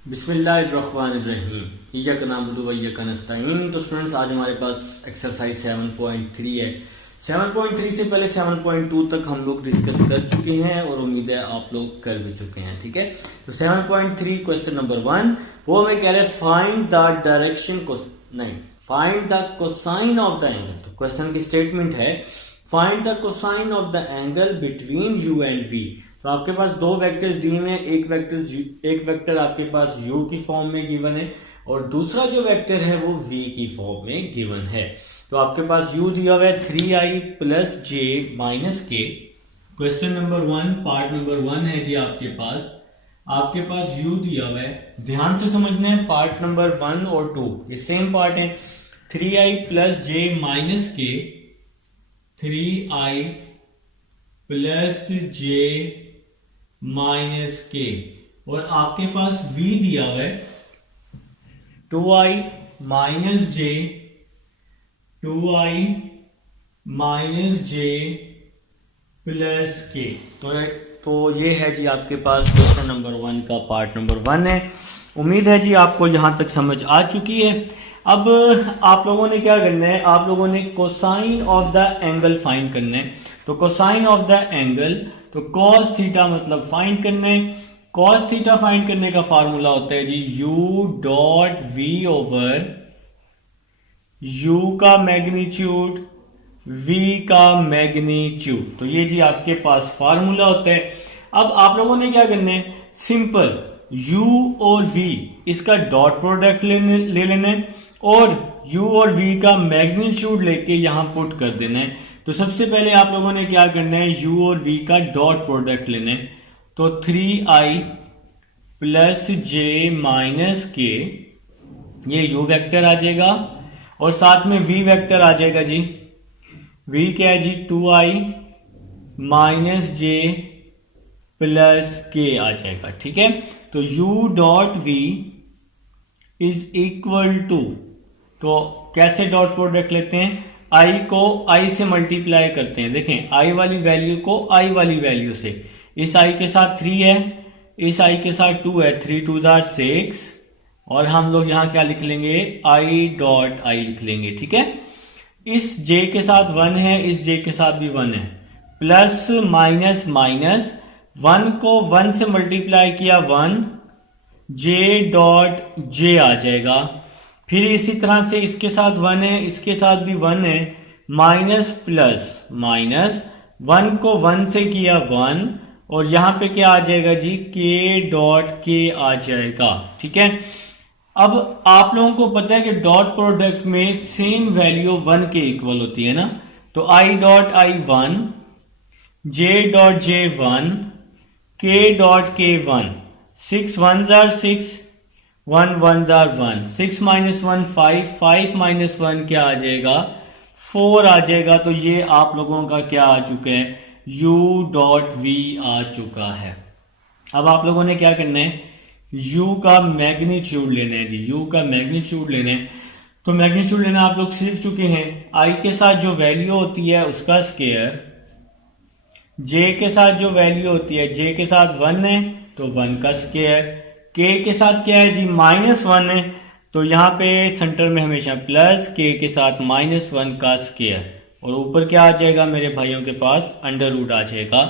बिस्मिल्लाहिर्रहमानिर्रहीम। इय्याका नअबुदु व इय्याका नस्तईन। तो स्टूडेंट्स, आज हमारे पास एक्सरसाइज 7.3 है। 7.3 से पहले 7.2 तक हम लोग डिस्कस कर चुके हैं और उम्मीद है आप लोग कर भी चुके हैं। ठीक है, तो 7.3 क्वेश्चन नंबर 1 वो हमें कह रहे हैं find the direction find the cosine of the angle. तो क्वेश्चन की स्टेटमेंट है find the cosine of the angle between u and v. तो आपके पास दो वेक्टर्स दिए हुए हैं, एक वेक्टर आपके पास u की फॉर्म में गिवन है और दूसरा जो वेक्टर है वो v की फॉर्म में गिवन है। तो आपके पास u दिया हुआ है 3i plus j minus k। Question number 1 part number 1 है जी। आपके पास u दिया हुआ है, ध्यान से समझना है। पार्ट नंबर 1 और 2 ये सेम पार्ट है। 3i plus j minus k, 3i plus j minus के, और आपके पास v दिया हुआ है 2i minus j, 2i minus j plus के। तो ये है जी आपके पास क्वेश्चन नंबर 1 का पार्ट नंबर 1 है। उम्मीद है जी आपको यहां तक समझ आ चुकी है। अब आप लोगों ने क्या करना है, आप लोगों ने cosine of the angle find करना है। तो कोसाइन ऑफ द एंगल, तो कॉस थीटा मतलब फाइंड करना है। कॉस थीटा फाइंड करने का फार्मूला होता है जी u dot v over u का मैग्नीट्यूड v का मैग्नीट्यूड। तो ये जी आपके पास फार्मूला होता है। अब आप लोगों ने क्या करना है, सिंपल u और v इसका डॉट प्रोडक्ट ले लेना है और u और v का मैग्नीट्यूड लेके यहां पुट कर देना है। तो सबसे पहले आप लोगों ने क्या करना है, u और v का डॉट प्रोडक्ट लेना है। तो 3i plus j minus k, ये u वेक्टर आ जाएगा और साथ में v वेक्टर आ जाएगा जी। v क्या है जी, 2i minus j plus k आ जाएगा। ठीक है, तो u dot v is equal to, तो कैसे डॉट प्रोडक्ट लेते हैं, i को i से मल्टीप्लाई करते हैं। देखें, i वाली वैल्यू को i वाली वैल्यू से, इस i के साथ 3 है, इस i के साथ 2 है, 3 2 6, और हम लोग यहां क्या लिख लेंगे, i डॉट i लिख लेंगे। ठीक है, इस j के साथ 1 है, इस j के साथ भी 1 है, प्लस माइनस माइनस 1 को 1 से मल्टीप्लाई किया 1, j डॉट j आ जाएगा। फिर इसी तरह से इसके साथ 1 है, इसके साथ भी 1 है, माइनस प्लस माइनस 1 को 1 से किया 1, और यहां पे क्या आ जाएगा जी, k डॉट k आ जाएगा। ठीक है, अब आप लोगों को पता है कि डॉट प्रोडक्ट में सेम वैल्यू 1 के इक्वल होती है ना। तो i dot i 1, j dot j 1, k dot k 1, 6 1s are 6, 1 1s are 1, 6 minus 1 5, 5 minus 1 क्या आ जाएगा, 4 आ जाएगा। तो ये आप लोगों का क्या आ चुका है, u डॉट v आ चुका है। अब आप लोगों ने क्या करना है, u का मैग्नीट्यूड लेना है जी, u का मैग्नीट्यूड लेना है। तो मैग्नीट्यूड लेना आप लोग सीख चुके हैं। i के साथ जो वैल्यू होती है उसका स्क्वायर, j के साथ जो वैल्यू होती है, j के साथ 1 है तो 1 का स्क्वायर, k के साथ क्या है जी, माइनस 1 है, तो यहाँ पे सेंटर में हमेशा प्लस, k के साथ माइनस 1 का स्क्वायर, और ऊपर क्या आ जाएगा मेरे भाइयों के पास, अंडर रूट आ जाएगा।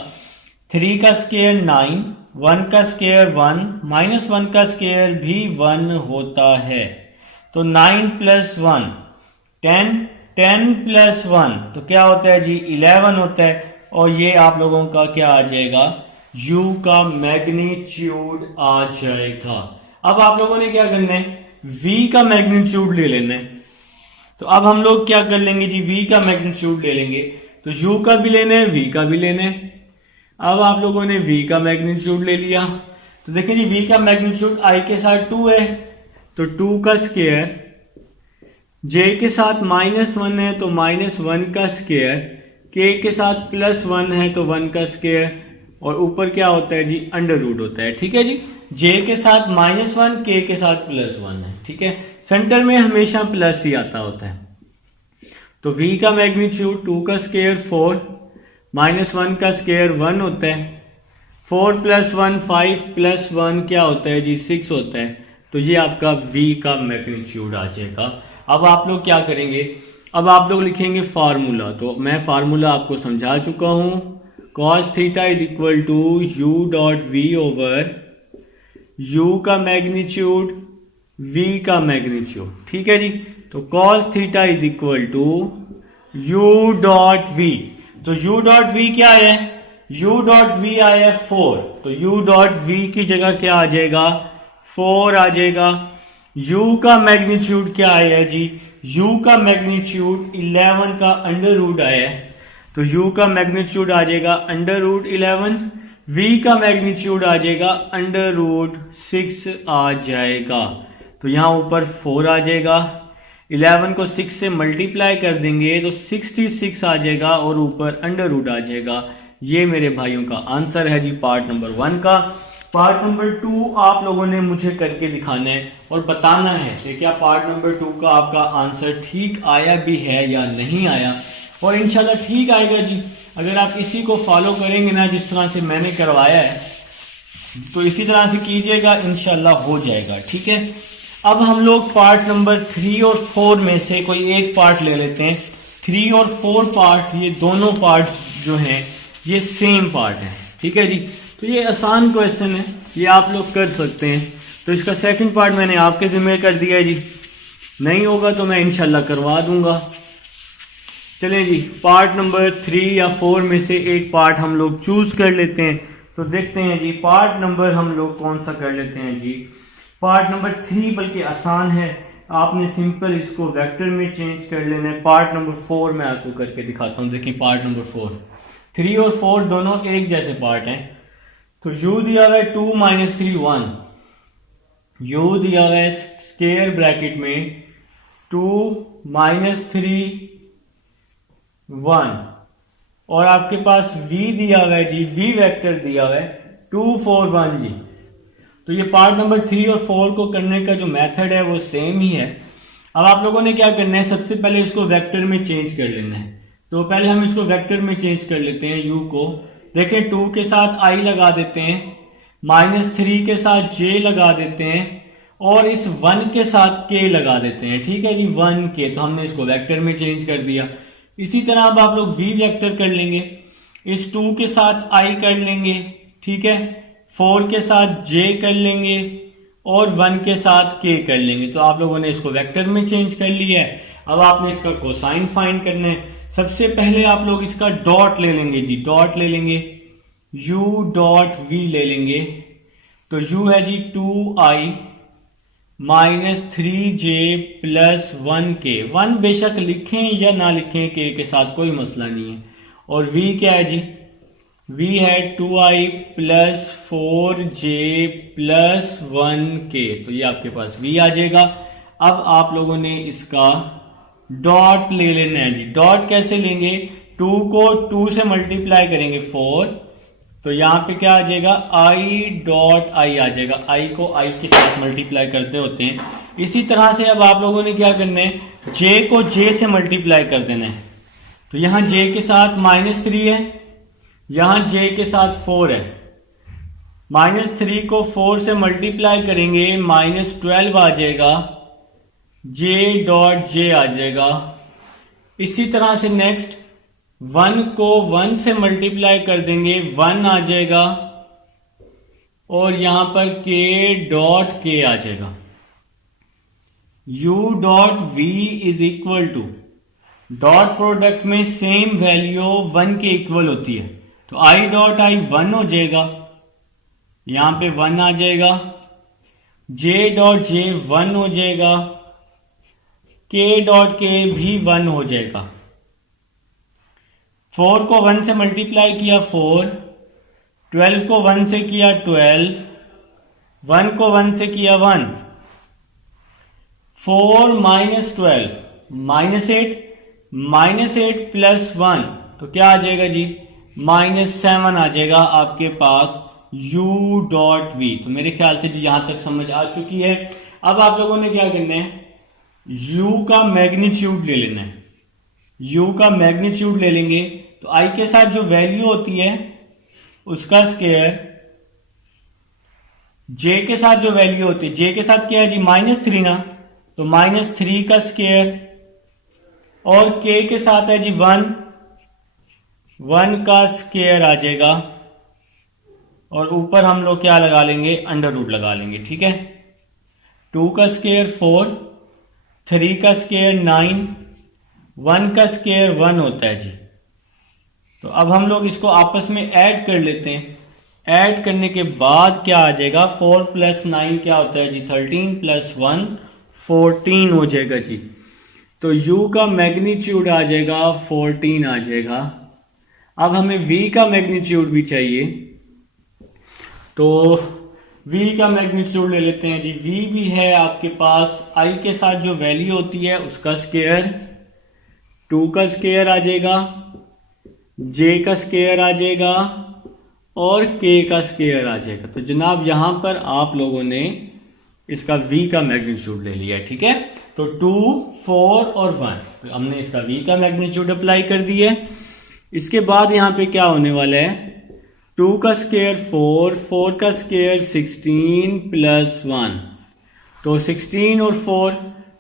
3 का स्क्वायर 9, 1 का स्क्वायर 1, माइनस 1 का स्क्वायर भी 1 होता है। तो 9 प्लस 1 10, 10 प्लस 1 तो क्या होता है जी, 11 होता है। और ये आप लोगों का क्या आ जाएगा, u का मैग्नीट्यूड आ जाएगा। अब आप लोगों ने क्या करना है, v का मैग्नीट्यूड ले लेना है। तो अब हम लोग क्या कर लेंगे जी, v का मैग्नीट्यूड ले लेंगे। तो u का भी लेना है, v का भी लेना है। अब आप लोगों ने v का मैग्नीट्यूड ले लिया। तो देखिए जी, v का मैग्नीट्यूड i के साथ 2 है, तो 2 का स्क्वायर, j के साथ माइनस 1 है तो माइनस 1 का स्क्वायर, k के साथ प्लस 1 है तो 1 का स्क्वायर, और ऊपर क्या होता है जी, अंडर रूट होता है। ठीक है जी, j के साथ माइनस 1, k के साथ प्लस 1 है। ठीक है, सेंटर में हमेशा प्लस ही आता होता है। तो v का मैग्नीट्यूड 2 का स्क्वायर 4, माइनस 1 का स्क्वायर 1 होता है, 4 + 1 5 + 1 क्या होता है जी 6 होता है। तो ये आपका v का मैग्नीट्यूड आ जाएगा। अब आप लोग क्या करेंगे, अब आप लोग लिखेंगे फार्मूला। तो मैं फार्मूला आपको समझा चुका हूं, cos theta = u dot v over u का मैग्नीट्यूड v का मैग्नीट्यूड। ठीक है जी। तो cos theta = u dot v. तो u डॉट वी क्या है, u डॉट वी आया 4, तो u डॉट वी की जगह क्या आ जाएगा 4 आ जाएगा। u का मैग्नीट्यूड क्या आया जी, u का मैग्नीट्यूड 11 का अंडर रूट आया है, तो u का मैग्नीट्यूड आ जाएगा √11, v का मैग्नीट्यूड आ जाएगा √6 आ जाएगा। तो यहां ऊपर 4 आ जाएगा, 11 को 6 से मल्टीप्लाई कर देंगे तो 66 आ जाएगा और ऊपर अंडर रूट आ जाएगा। ये मेरे भाइयों का आंसर है जी पार्ट नंबर 1 का। पार्ट नंबर 2 आप लोगों ने मुझे करके दिखाना है और बताना है कि क्या पार्ट नंबर 2 का आपका आंसर ठीक आया भी है या नहीं आया। और इंशाल्लाह ठीक आएगा जी, अगर आप इसी को फॉलो करेंगे ना जिस तरह से मैंने करवाया है, तो इसी तरह से कीजिएगा, इंशाल्लाह हो जाएगा। ठीक है। अब हम लोग पार्ट नंबर 3 और 4 में से कोई एक पार्ट ले लेते हैं। 3 और 4 पार्ट, ये दोनों पार्ट जो हैं ये सेम पार्ट है। ठीक है जी। तो ये आसान क्वेश्चन है, ये आप लोग कर सकते हैं। तो इसका सेकंड पार्ट मैंने आपके जिम्मे कर दिया है जी, नहीं होगा तो मैं इंशाल्लाह करवा दूंगा। चलें जी, पार्ट नंबर 3 या 4 में से एक पार्ट हम लोग चूज कर लेते हैं। तो देखते हैं जी पार्ट नंबर हम लोग कौन सा कर लेते हैं जी। पार्ट नंबर 3 बल्कि आसान है, आपने सिंपल इसको वेक्टर में चेंज कर लेना है। पार्ट नंबर 4 मैं आपको करके दिखाता हूँ। देखिए पार्ट नंबर 4, 3 और 4 दोनों एक जैसे पार्ट हैं। तो u दिया हुआ है 2 - 3 1, u दिया हुआ है स्क्वायर ब्रैकेट में 2 - 3 1, और आपके पास v दिया हुआ है जी, v वेक्टर दिया हुआ है 2 4 1 जी। तो ये पार्ट नंबर 3 और 4 को करने का जो मेथड है वो सेम ही है। अब आप लोगों ने क्या करना है, सबसे पहले इसको वेक्टर में चेंज कर लेना है। तो पहले हम इसको वेक्टर में चेंज कर लेते हैं u को। देखें 2 के साथ i लगा देते हैं, -3 के साथ j लगा देते हैं, और इस 1 के साथ k लगा देते हैं। ठीक है जी, 1k। तो हमने इसको वेक्टर में चेंज कर दिया। इसी तरह अब आप लोग v वेक्टर कर लेंगे, इस 2 के साथ i कर लेंगे, ठीक है, 4 के साथ j कर लेंगे और 1 के साथ k कर लेंगे। तो आप लोगों ने इसको वेक्टर में चेंज कर लिया है। अब आपने इसका कोसाइन फाइंड करना है। सबसे पहले आप लोग इसका डॉट ले लेंगे जी, डॉट ले लेंगे, u डॉट v ले लेंगे। तो u है जी 2i - 3j + 1k। 1 बेशक लिखें या ना लिखें, k के साथ कोई मसला नहीं है। और v क्या है जी, v है 2i + 4j + 1k। तो ये आपके पास v आ जाएगा। अब आप लोगों ने इसका डॉट ले लेना है जी। डॉट कैसे लेंगे, 2 को 2 से मल्टीप्लाई करेंगे 4, तो यहां पे क्या आ जाएगा i डॉट i आ जाएगा। i को i के साथ मल्टीप्लाई करते होते हैं। इसी तरह से अब आप लोगों ने क्या करना है, j को j से मल्टीप्लाई कर देना है। तो यहां j के साथ -3 है, यहां j के साथ 4 है। -3 को 4 से मल्टीप्लाई करेंगे -12 आ जाएगा, j डॉट j आ जाएगा। इसी तरह से नेक्स्ट 1 को 1 से मल्टीप्लाई कर देंगे, 1 आ जाएगा, और यहां पर k डॉट k आ जाएगा। u dot v = dot product में सेम वैल्यू 1 के इक्वल होती है, तो i डॉट i 1 हो जाएगा, यहां पे 1 आ जाएगा, j डॉट j 1 हो जाएगा, k डॉट k भी 1 हो जाएगा। 4 को 1 से मल्टीप्लाई किया 4, 12 को 1 से किया 12, 1 को 1 से किया 1, 4 - 12 -8 + 1, तो क्या आ जाएगा जी -7 आ जाएगा आपके पास u डॉट v। तो मेरे ख्याल से जी यहां तक समझ आ चुकी है। अब आप लोगों ने क्या करना है, u का मैग्नीट्यूड ले लेना है। u का मैग्नीट्यूड ले लेंगे तो i के साथ जो वैल्यू होती है उसका स्क्वायर जे के साथ जो वैल्यू होती है, जे के साथ क्या है जी -3 ना, तो -3 का स्क्वायर, और के के साथ है जी 1 का स्क्वायर आ जाएगा, और ऊपर हम लोग क्या लगा लेंगे, अंडर रूट लगा लेंगे। ठीक है, 2 का स्क्वायर 4, 3 का स्क्वायर 9, 1 का स्क्वायर 1 होता है जी। तो अब हम लोग इसको आपस में ऐड कर लेते हैं। ऐड करने के बाद क्या आ जाएगा, 4 + 9 क्या होता है जी, 13 + 1 14 हो जाएगा जी। तो u का मैग्नीट्यूड आ जाएगा 14 आ जाएगा। अब हमें v का मैग्नीट्यूड भी चाहिए, तो v का मैग्नीट्यूड ले लेते हैं जी। v भी है आपके पास i के साथ जो वैल्यू होती है उसका स्क्वायर, 2 का स्क्वायर आ जाएगा, j का स्क्वायर आ जाएगा, और k का स्क्वायर आ जाएगा। तो जनाब यहां पर आप लोगों ने इसका v का मैग्नीट्यूड ले लिया है। ठीक है, तो 2, 4 और 1, तो हमने इसका v का मैग्नीट्यूड अप्लाई कर दिया है। इसके बाद यहां पे क्या होने वाला है, 2 का स्क्वायर 4, 4 का स्क्वायर 16 + 1, तो 16 और 4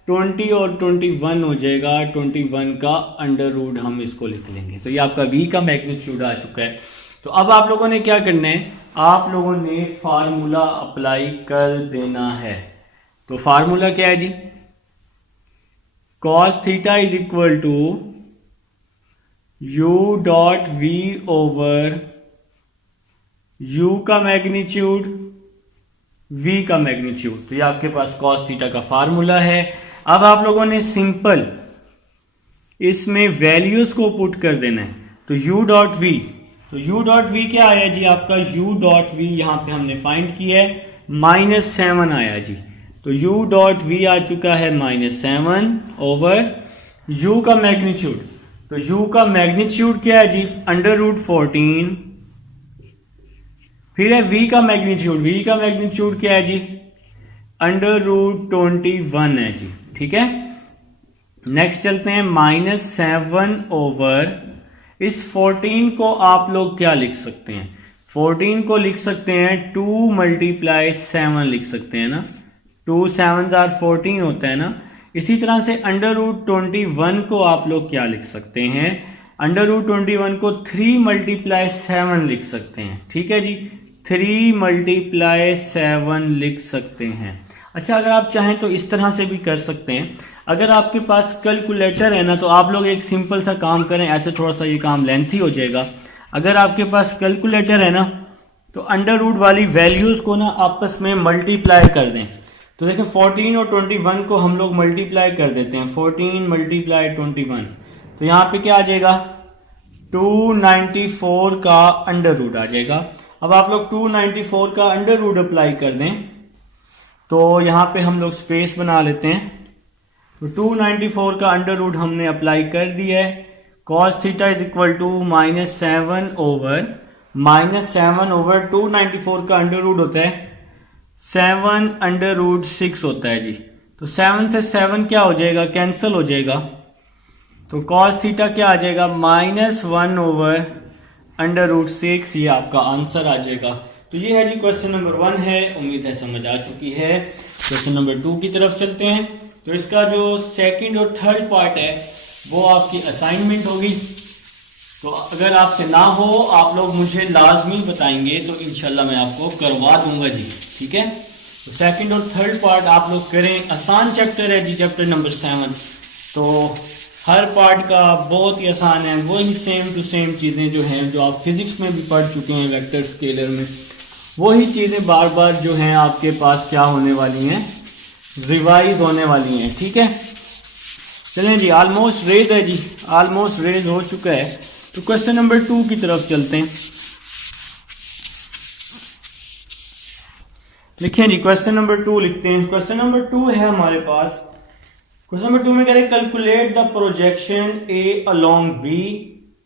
20 और 21 हो जाएगा। 21 का अंडर रूट हम इसको लिख लेंगे। तो ये आपका v का मैग्नीट्यूड आ चुका है। तो अब आप लोगों ने क्या करना है, आप लोगों ने फार्मूला अप्लाई कर देना है। तो फार्मूला क्या है जी, cos theta is equal to u.v/u का मैग्नीट्यूड, v का मैग्नीट्यूड। तो ये आपके पास cos थीटा का फार्मूला है। अब आप लोगों ने सिंपल इसमें वैल्यूज को पुट कर देना है। तो u.v, तो u.v क्या आया जी आपका, u.v यहां पे हमने फाइंड किया है, -7 आया जी। तो u.v आ चुका है -7 ओवर u का मैग्नीट्यूड। तो u का मैग्नीट्यूड क्या है जी, √14, फिर है v का मैग्नीट्यूड, v का मैग्नीट्यूड क्या है जी, √21 है जी। ठीक है, नेक्स्ट चलते हैं, -7 ओवर इस 14 को आप लोग क्या लिख सकते हैं, 14 को लिख सकते हैं 2 × 7 लिख सकते हैं ना, 2 7 are 14 होता है ना। इसी तरह से √21 को आप लोग क्या लिख सकते हैं, √21 को 3 × 7 लिख सकते हैं। ठीक है जी, 3 × 7 लिख सकते हैं। अच्छा, अगर आप चाहें तो इस तरह से भी कर सकते हैं। अगर आपके पास कैलकुलेटर है ना, तो आप लोग एक सिंपल सा काम करें, ऐसे थोड़ा सा ये काम लेंथी हो जाएगा। अगर आपके पास कैलकुलेटर है ना, तो अंडर रूट वाली वैल्यूज को ना आपस में मल्टीप्लाई कर दें। तो देखें 14 और 21 को हम लोग मल्टीप्लाई कर देते हैं, 14 × 21, तो यहाँ पे क्या आ जाएगा, 294 का अंडर रूट आ जाएगा। अब आप लोग 294 का अंडर रूट अप्लाई कर दें, तो यहाँ पे हम लोग स्पेस बना लेते हैं। तो 294 का अंडर रूट हमने अप्लाई कर दिया है। cos theta is equal to -7 over 294 का अंडर रूट होता है 7√6 होता है जी। तो 7 से 7 क्या हो जाएगा, कैंसिल हो जाएगा। तो cos थीटा क्या आ जाएगा, -1 ओवर √6, ये आपका आंसर आ जाएगा। तो ये है जी क्वेश्चन नंबर 1 है, उम्मीद है समझ आ चुकी है। क्वेश्चन नंबर 2 की तरफ चलते हैं। तो इसका जो सेकंड और थर्ड पार्ट है वो आपकी असाइनमेंट होगी। तो अगर आपसे ना हो आप लोग मुझे लाजमी बताएंगे तो इंशाल्लाह मैं आपको करवा दूंगा जी। ठीक है, तो सेकंड और थर्ड पार्ट आप लोग करें। आसान चैप्टर है जी, चैप्टर नंबर 7। तो हर पार्ट का बहुत ही आसान है, वही सेम टू सेम चीज़ें जो हैं जो आप फिजिक्स में भी पढ़ चुके हैं वेक्टर स्केलर में, वही चीज़ें बार बार जो हैं आपके पास क्या होने वाली हैं, रिवाइज होने वाली हैं। ठीक है, चलें जी, ऑलमोस्ट रेज है जी, ऑलमोस्ट रेज हो चुका है। तो क्वेश्चन नंबर 2 की तरफ चलते हैं। लिखें जी, क्वेश्चन नंबर 2 लिखते हैं। क्वेश्चन नंबर 2 है हमारे पास। क्वेश्चन नंबर 2 में कह रहे calculate the projection A along B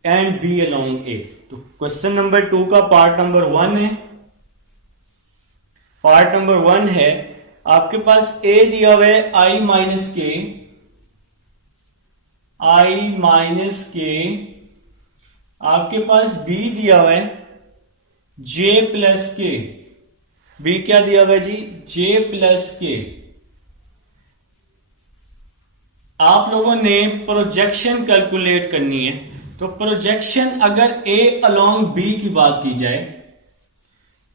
and B along A। तो क्वेश्चन नंबर 2 का पार्ट नंबर 1 है। पार्ट नंबर 1 है, आपके पास A दिया हुआ है I माइनस के, आपके पास B दिया हुआ है J प्लस के, बी क्या दिया हुआ है जी, जे प्लस के। आप लोगों ने प्रोजेक्शन कैलकुलेट करनी है, तो प्रोजेक्शन अगर ए अलोंग बी की बात की जाए,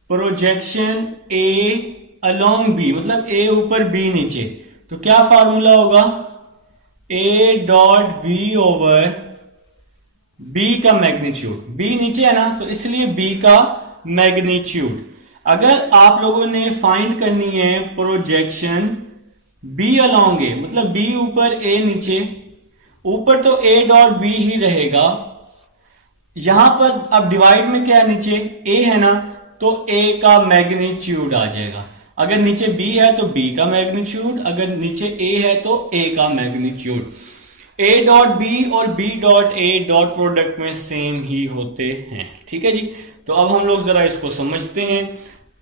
प्रोजेक्शन ए अलोंग बी मतलब ए ऊपर बी नीचे, तो क्या फार्मूला होगा, A dot B over B का मैग्नीट्यूड, बी नीचे है ना तो इसलिए बी का मैग्नीट्यूड। अगर आप लोगों ने फाइंड करनी है प्रोजेक्शन बी अलोंग ए मतलब बी ऊपर ए नीचे, ऊपर तो ए डॉट बी ही रहेगा, यहां पर अब डिवाइड में क्या है, नीचे ए है ना तो ए का मैग्नीट्यूड आ जाएगा। अगर नीचे बी है तो बी का मैग्नीट्यूड, अगर नीचे ए है तो ए का मैग्नीट्यूड। ए डॉट बी और B dot A dot product में सेम ही होते हैं, ठीक है जी। तो अब हम लोग जरा इसको समझते हैं।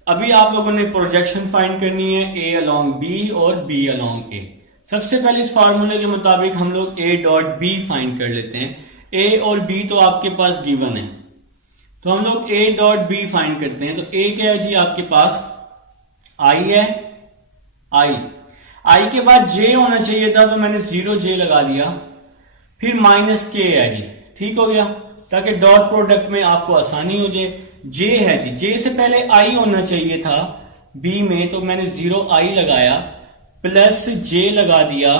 अभी आप लोगों ने प्रोजेक्शन फाइंड करनी है ए अलोंग बी और बी अलोंग ए। सबसे पहले इस फार्मूले के मुताबिक हम लोग ए डॉट बी फाइंड कर लेते हैं। ए और बी तो आपके पास गिवन है, तो हम लोग ए डॉट बी फाइंड करते हैं। तो ए क्या है जी आपके पास, आई है, आई के बाद जे होना चाहिए था तो मैंने 0 जे लगा दिया, फिर माइनस के है जी, ठीक हो गया, ताकि डॉट प्रोडक्ट में आपको आसानी हो जाए। जे है जी, जे से पहले आई होना चाहिए था बी में, तो मैंने 0 आई लगाया, प्लस जे लगा दिया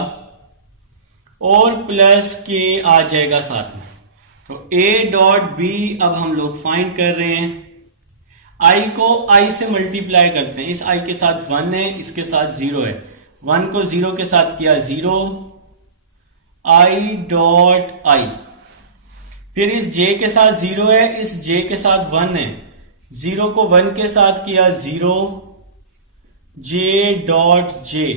और प्लस के आ जाएगा साथ में। तो ए डॉट बी अब हम लोग फाइंड कर रहे हैं। आई को आई से मल्टीप्लाई करते हैं, इस आई के साथ 1 है, इसके साथ 0 है, 1 को 0 के साथ किया 0, आई डॉट आई, फिर इस जे के साथ 0 है, इस जे के साथ 1 है, 0 को 1 के साथ किया 0, जे डॉट जे,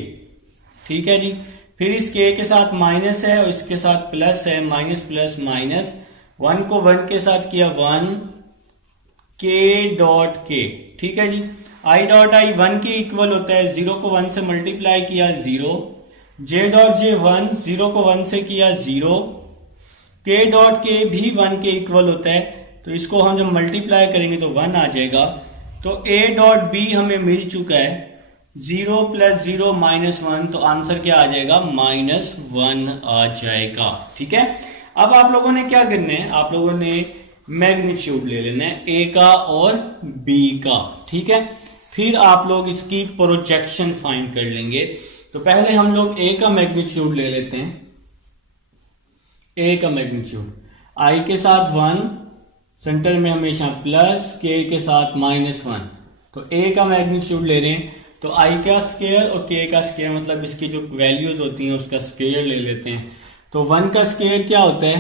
ठीक है जी। फिर इस के साथ माइनस है और इसके साथ प्लस है, माइनस प्लस माइनस, 1 को 1 के साथ किया 1, के डॉट के, ठीक है जी। आई डॉट आई 1 के इक्वल होता है, 0 को 1 से मल्टीप्लाई किया 0, जे डॉट जे 1, 0 को 1 से किया 0, के डॉट के भी 1 के इक्वल होता है, तो इसको हम जब मल्टीप्लाई करेंगे तो 1 आ जाएगा। तो ए डॉट बी हमें मिल चुका है, 0 प्लस 0 माइनस 1, तो आंसर क्या आ जाएगा, -1 आ जाएगा, ठीक है। अब आप लोगों ने क्या करना है, आप लोगों ने मैग्नीट्यूड ले लेना है ए का और बी का, ठीक है। फिर आप लोग इसकी प्रोजेक्शन फाइंड कर लेंगे। तो पहले हम लोग ए का मैग्नीट्यूड ले लेते हैं। ए का मैग्नीट्यूड, आई के साथ 1, सेंटर में हमेशा प्लस, के साथ -1, तो ए का मैग्नीट्यूड ले रहे हैं, तो आई का स्क्वायर और के का स्क्वायर मतलब इसकी जो वैल्यूज होती हैं उसका स्क्वायर ले लेते हैं। तो 1 का स्क्वायर क्या होता है,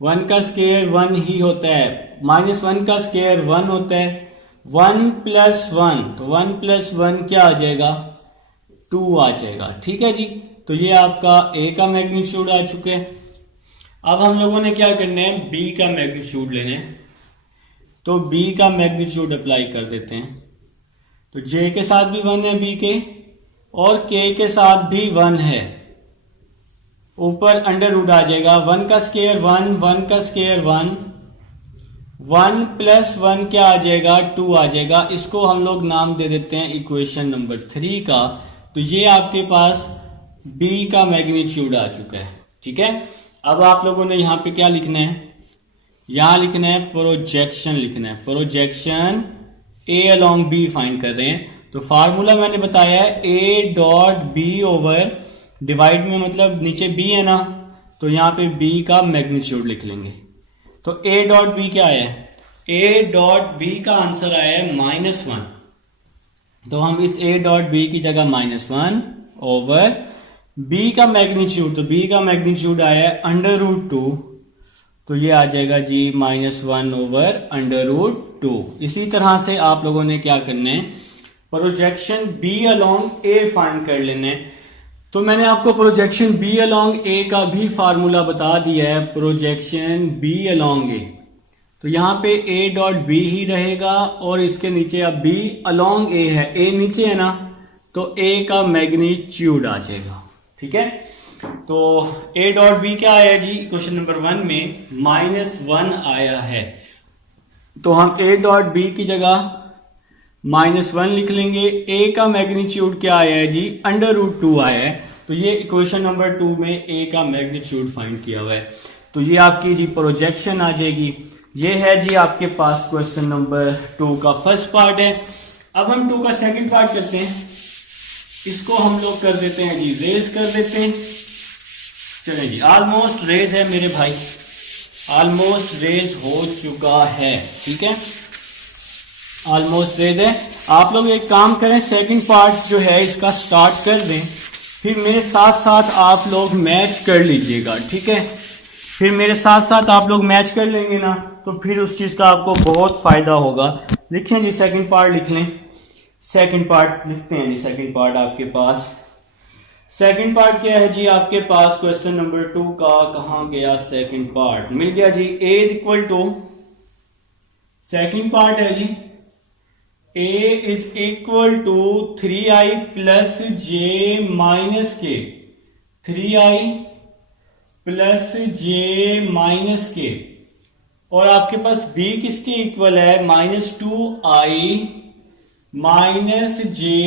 1 का स्क्वायर 1 ही होता है, -1 का स्क्वायर 1 होता है, 1 प्लस 1, तो 1 प्लस 1 क्या आ जाएगा, 2 आ जाएगा, ठीक है जी। तो ये आपका ए का मैग्नीट्यूड आ चुके हैं। अब हम लोगों ने क्या करना है, बी का मैग्नीट्यूड लेना है, तो बी का मैग्नीट्यूड अप्लाई कर देते हैं। तो जे के साथ भी 1 है बी के, और के साथ भी 1 है, ऊपर अंडर रूट आ जाएगा, 1 का स्क्वायर 1, 1 का स्क्वायर 1, 1 प्लस 1 क्या आ जाएगा, 2 आ जाएगा। इसको हम लोग नाम दे देते हैं इक्वेशन नंबर 3 का। तो ये आपके पास बी का मैग्नीट्यूड आ चुका है, ठीक है। अब आप लोगों ने यहाँ पे क्या लिखना है, यहां लिखना है प्रोजेक्शन लिखना है, projection A along B find कर रहे हैं। तो फार्मूला मैंने बताया है A dot B over, divide में मतलब नीचे बी है ना, तो यहां पे बी का मैग्नीट्यूड लिख लेंगे। तो ए डॉट बी क्या है, ए डॉट बी का आंसर आया है -1, तो हम इस ए डॉट बी की जगह -1 ओवर बी का मैग्नीट्यूड, तो बी का मैग्नीट्यूड आया है √2, तो ये आ जाएगा जी -1 ओवर √2। इसी तरह से आप लोगों ने क्या करना है, प्रोजेक्शन बी अलोंग ए फाइंड कर लेना है। तो मैंने आपको प्रोजेक्शन बी अलोंग ए का भी फार्मूला बता दिया है, प्रोजेक्शन बी अलोंग ए, तो यहां पे ए डॉट बी ही रहेगा और इसके नीचे अब बी अलोंग ए है, ए नीचे है ना, तो ए का मैग्नीट्यूड आ जाएगा, ठीक है। तो ए डॉट बी क्या आया जी, क्वेश्चन नंबर 1 में -1 आया है, तो हम ए डॉट बी की जगह -1 लिख लेंगे। ए का मैग्नीट्यूड क्या आया है जी, √2 आया है। तो ये इक्वेशन नंबर 2 में ए का मैग्नीट्यूड फाइंड किया हुआ है। तो ये आपकी जी प्रोजेक्शन आ जाएगी। ये है जी आपके पास क्वेश्चन नंबर 2 का फर्स्ट पार्ट है। अब हम 2 का सेकंड पार्ट करते हैं। इसको हम लोग कर देते हैं जी, रेज कर देते हैं। चलें जी, ऑलमोस्ट रेज है मेरे भाई, ऑलमोस्ट रेज हो चुका है। ठीक है, ऑलमोस्ट रेज है। आप लोग एक काम करें, सेकंड पार्ट जो है इसका स्टार्ट कर दें, फिर मेरे साथ साथ आप लोग मैच कर लीजिएगा। ठीक है, फिर मेरे साथ साथ आप लोग मैच कर लेंगे ना, तो फिर उस चीज़ का आपको बहुत फ़ायदा होगा। लिखें जी, सेकंड पार्ट लिख लें। सेकंड पार्ट लिखते हैं जी। सेकंड पार्ट आपके पास, सेकंड पार्ट क्या है जी आपके पास, क्वेश्चन नंबर 2 का कहाँ गया सेकंड पार्ट, मिल गया जी। A is equal to, second part है जी, a is equal to 3i plus j minus k, 3i plus j minus के, और आपके पास b किसके इक्वल है, -2i माइनस जे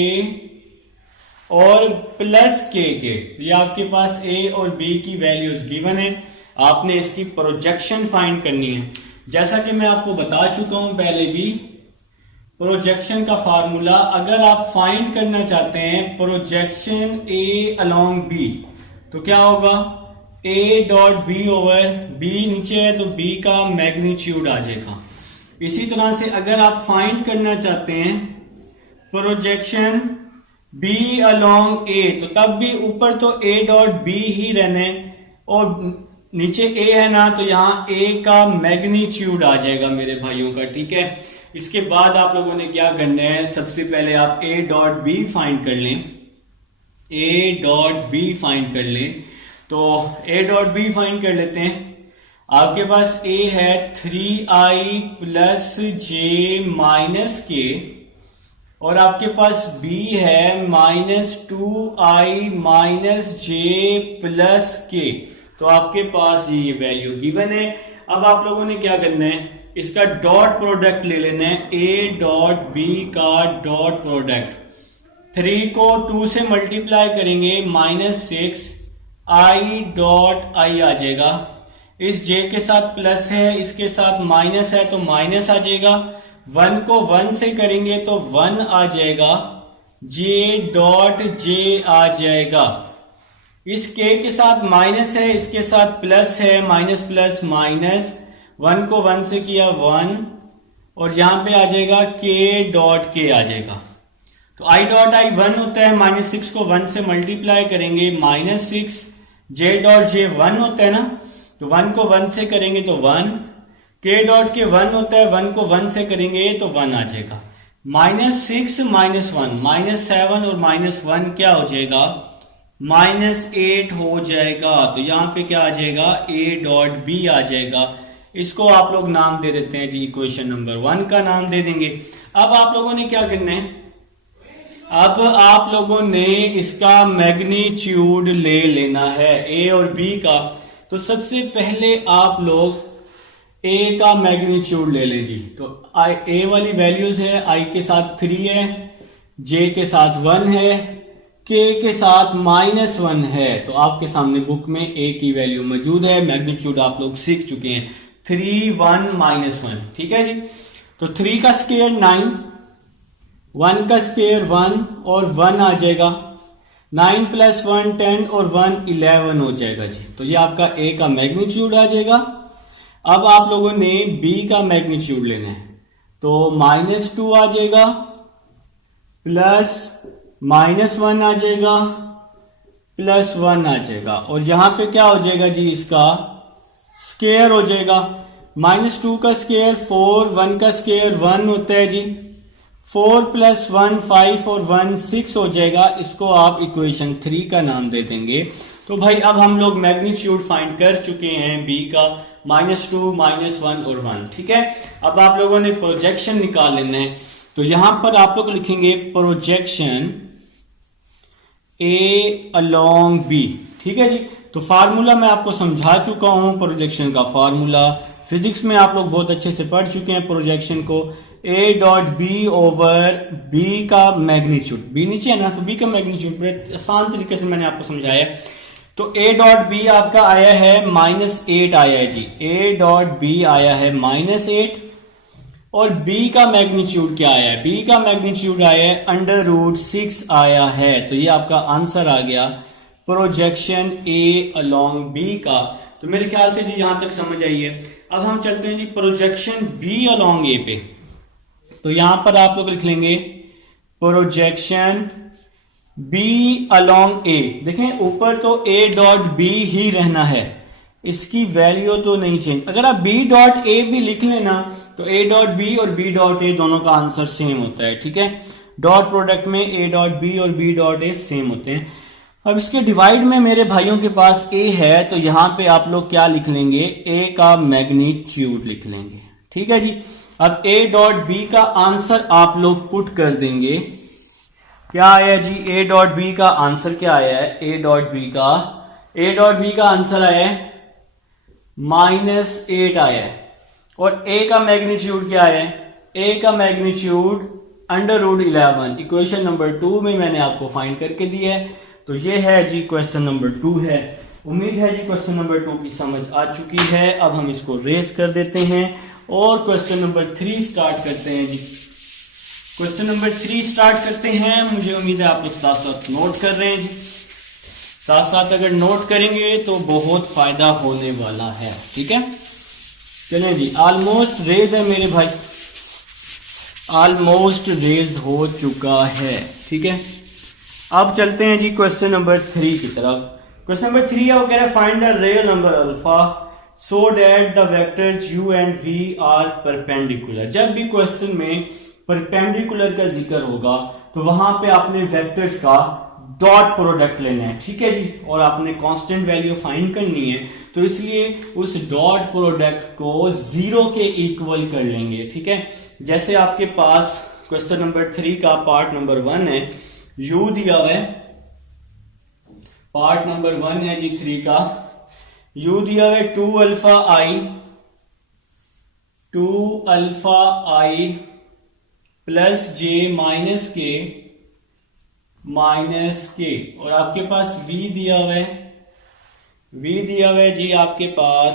और प्लस के। तो ये आपके पास a और b की वैल्यूज गिवन है। आपने इसकी प्रोजेक्शन फाइंड करनी है। जैसा कि मैं आपको बता चुका हूं पहले भी, प्रोजेक्शन का फार्मूला अगर आप फाइंड करना चाहते हैं प्रोजेक्शन a अलोंग b, तो क्या होगा, a dot B over b नीचे है तो b का मैग्नीट्यूड आ जाएगा। इसी तरह से अगर आप फाइंड करना चाहते हैं प्रोजेक्शन b अलोंग a, तो तब भी ऊपर तो a डॉट b ही रहने और नीचे a है ना, तो यहाँ a का मैग्नीट्यूड आ जाएगा मेरे भाइयों का। ठीक है, इसके बाद आप लोगों ने क्या करना है, सबसे पहले आप a डॉट b फाइंड कर लें, a डॉट b फाइंड कर लें। तो a डॉट b फाइंड कर लेते हैं। आपके पास a है 3i प्लस जे माइनस के, और आपके पास b है -2i माइनस जे प्लस के। तो आपके पास ये वैल्यू गिवन है। अब आप लोगों ने क्या करना है, इसका डॉट प्रोडक्ट ले लेना है, a डॉट b का डॉट प्रोडक्ट। 3 को 2 से मल्टीप्लाई करेंगे, -6 i डॉट i आ जाएगा। इस j के साथ प्लस है, इसके साथ माइनस है तो माइनस आ जाएगा। 1 को 1 से करेंगे तो 1 आ जाएगा, j डॉट j आ जाएगा। इस k के साथ माइनस है, इसके साथ प्लस है, माइनस प्लस माइनस, 1 को 1 से किया 1, और यहां पे आ जाएगा k डॉट k आ जाएगा। तो i डॉट i 1 होता है, -6 को 1 से मल्टीप्लाई करेंगे -6, j डॉट j 1 होता है ना, तो 1 को 1 से करेंगे तो 1, k डॉट k 1 होता है, 1 को 1 से करेंगे तो 1 आ जाएगा। -6 -1 -7 और -1 क्या हो जाएगा, -8 हो जाएगा। तो यहाँ पे क्या आ जाएगा, a डॉट b आ जाएगा। इसको आप लोग नाम दे देते हैं जी, इक्वेशन नंबर 1 का नाम दे देंगे। अब आप लोगों ने क्या करना है, अब आप लोगों ने इसका मैग्नीट्यूड ले लेना है a और b का। तो सबसे पहले आप लोग a का मैग्नीट्यूड ले लें जी। तो a वाली वैल्यूज है, i के साथ 3 है, j के साथ 1 है, k के साथ -1 है। तो आपके सामने बुक में a की वैल्यू मौजूद है, मैग्नीट्यूड आप लोग सीख चुके हैं, 3 1 -1। ठीक है जी। तो 3 का स्क्वायर 9, 1 का स्क्वायर 1 और 1 आ जाएगा, 9 + 1 10 और 1 11 हो जाएगा जी। तो ये आपका a का मैग्नीट्यूड आ जाएगा। अब आप लोगों ने b का मैग्नीट्यूड लेना है, तो -2 आ जाएगा, प्लस -1 आ जाएगा, +1 आ जाएगा, और यहां पे क्या हो जाएगा जी, इसका स्क्वायर हो जाएगा। -2 का स्क्वायर 4, 1 का स्क्वायर 1 होता है जी, 4 + 1 5 और 1 6 हो जाएगा। इसको आप इक्वेशन 3 का नाम दे देंगे। तो भाई अब हम लोग मैग्नीट्यूड फाइंड कर चुके हैं b का, -2 -1 और 1। ठीक है, अब आप लोगों ने प्रोजेक्शन निकाल लेना है। तो यहां पर आप लोग लिखेंगे प्रोजेक्शन a अलोंग b। ठीक है जी। तो फार्मूला मैं आपको समझा चुका हूं, प्रोजेक्शन का फार्मूला फिजिक्स में आप लोग बहुत अच्छे से पढ़ चुके हैं प्रोजेक्शन को। A dot B over B का मैग्नीट्यूड, बी नीचे है ना, तो बी का मैग्नीट्यूड बड़े आसान तरीके से मैंने आपको समझाया। तो ए डॉट बी आपका आया है -8 आया है जी, ए डॉट बी आया है -8 और बी का मैग्नीट्यूड क्या आया है, बी का मैग्नीट्यूड आया है √6 आया है। तो ये आपका आंसर आ गया प्रोजेक्शन ए अलोंग बी का। तो मेरे ख्याल से जी यहां तक समझ आई है। अब हम चलते हैं जी प्रोजेक्शन बी अलोंग ए पे। तो यहां पर आप लोग लिख लेंगे प्रोजेक्शन बी अलोंग ए। देखें ऊपर तो ए डॉट बी ही रहना है, इसकी वैल्यू तो नहीं चेंज। अगर आप बी डॉट ए भी लिख लेना तो ए डॉट बी और बी डॉट ए दोनों का आंसर सेम होता है, ठीक है। डॉट प्रोडक्ट में ए डॉट बी और बी डॉट ए सेम होते हैं। अब इसके डिवाइड में मेरे भाइयों के पास ए है, तो यहां पे आप लोग क्या लिख लेंगे, ए का मैग्नीट्यूड लिख लेंगे, ठीक है जी। अब ए डॉट बी का आंसर आप लोग पुट कर देंगे, क्या आया जी, ए डॉट बी का आंसर क्या आया है, ए डॉट बी का आंसर आया है -8 आया है। और ए का मैग्नीट्यूड क्या है, ए का मैग्नीट्यूड √11 इक्वेशन नंबर 2 में मैंने आपको फाइंड करके दिया है। तो ये है जी क्वेश्चन नंबर 2 है। उम्मीद है जी क्वेश्चन नंबर 2 की समझ आ चुकी है। अब हम इसको रेस कर देते हैं और क्वेश्चन नंबर 3 स्टार्ट करते हैं जी। क्वेश्चन नंबर 3 स्टार्ट करते हैं। मुझे उम्मीद है आप लोग साथ साथ नोट कर रहे हैं जी। साथ साथ अगर नोट करेंगे तो बहुत फायदा होने वाला है, ठीक है। चलें जी, ऑलमोस्ट रेज है मेरे भाई, ऑलमोस्ट रेज हो चुका है, ठीक है। अब चलते हैं जी क्वेश्चन नंबर 3 की तरफ। क्वेश्चन नंबर 3 है, वो कह रहा है find the real number alpha so that the vectors u and v are perpendicular. जब भी क्वेश्चन में परपेंडिकुलर का जिक्र होगा तो वहां पे आपने वेक्टर्स का डॉट प्रोडक्ट लेना है, ठीक है जी, और आपने कांस्टेंट वैल्यू फाइंड करनी है। तो इसलिए उस डॉट प्रोडक्ट को 0 के इक्वल कर लेंगे, ठीक है। जैसे आपके पास क्वेश्चन नंबर 3 का पार्ट नंबर 1 है, u दिया हुआ है, पार्ट नंबर 1 है जी 3 का, u दिया हुआ है 2 alpha i plus j minus के और आपके पास v दिया हुआ है जी आपके पास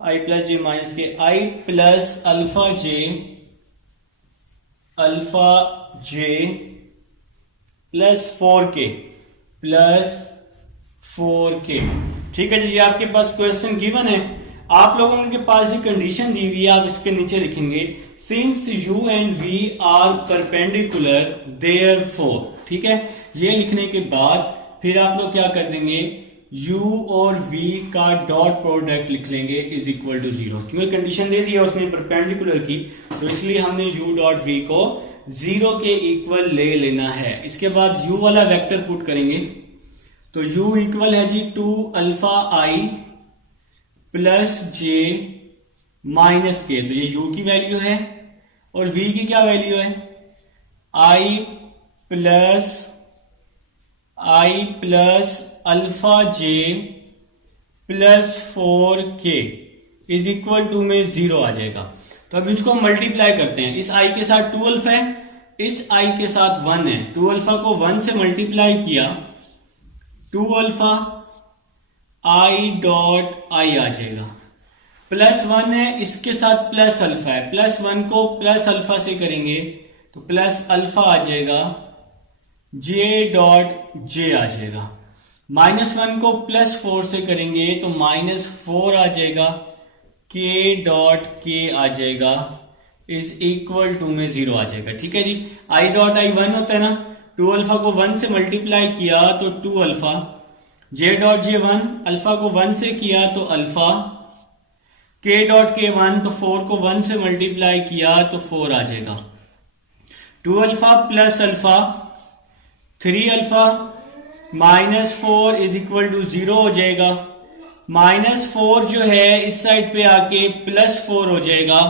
i प्लस j माइनस के, i plus alpha j plus 4k, ठीक है जी। ये आपके पास क्वेश्चन गिवन है। आप लोगों के पास जो कंडीशन दी हुई है आप इसके नीचे लिखेंगे since u and v are perpendicular therefore, ठीक है। ये लिखने के बाद फिर आप लोग क्या कर देंगे, u और v का डॉट प्रोडक्ट लिख लेंगे इज इक्वल टू 0, क्योंकि कंडीशन दे दी है उसने परपेंडिकुलर की, तो इसलिए हमने u डॉट v को 0 के इक्वल ले लेना है। इसके बाद u वाला वेक्टर पुट करेंगे, तो u इक्वल है जी 2 alpha i plus j minus के, तो ये u की वैल्यू है और v की क्या वैल्यू है, i plus alpha j plus 4k is equal to में 0 आ जाएगा। तो अब इसको मल्टीप्लाई करते हैं, इस i के साथ 2 अल्फा है, इस i के साथ 1 है, 2 अल्फा को 1 से मल्टीप्लाई किया, 2 अल्फा i डॉट i आ जाएगा, प्लस 1 है, इसके साथ प्लस अल्फा है, प्लस 1 को प्लस अल्फा से करेंगे तो प्लस अल्फा आ जाएगा, j डॉट j आ जाएगा, माइनस 1 को प्लस 4 से करेंगे तो माइनस 4 आ जाएगा, k डॉट k आ जाएगा इज इक्वल टू में 0 आ जाएगा, ठीक है जी। i डॉट i 1 होता है ना, 2 अल्फा को 1 से मल्टीप्लाई किया तो 2 alpha, j dot j 1, alpha को 1 से किया तो अल्फा, k डॉट k 1, तो 4 को 1 से मल्टीप्लाई किया तो 4 आ जाएगा, 2 alpha plus alpha 3 alpha minus 4 is equal to 0 हो जाएगा, माइनस 4 जो है इस साइड पे आके प्लस 4 हो जाएगा,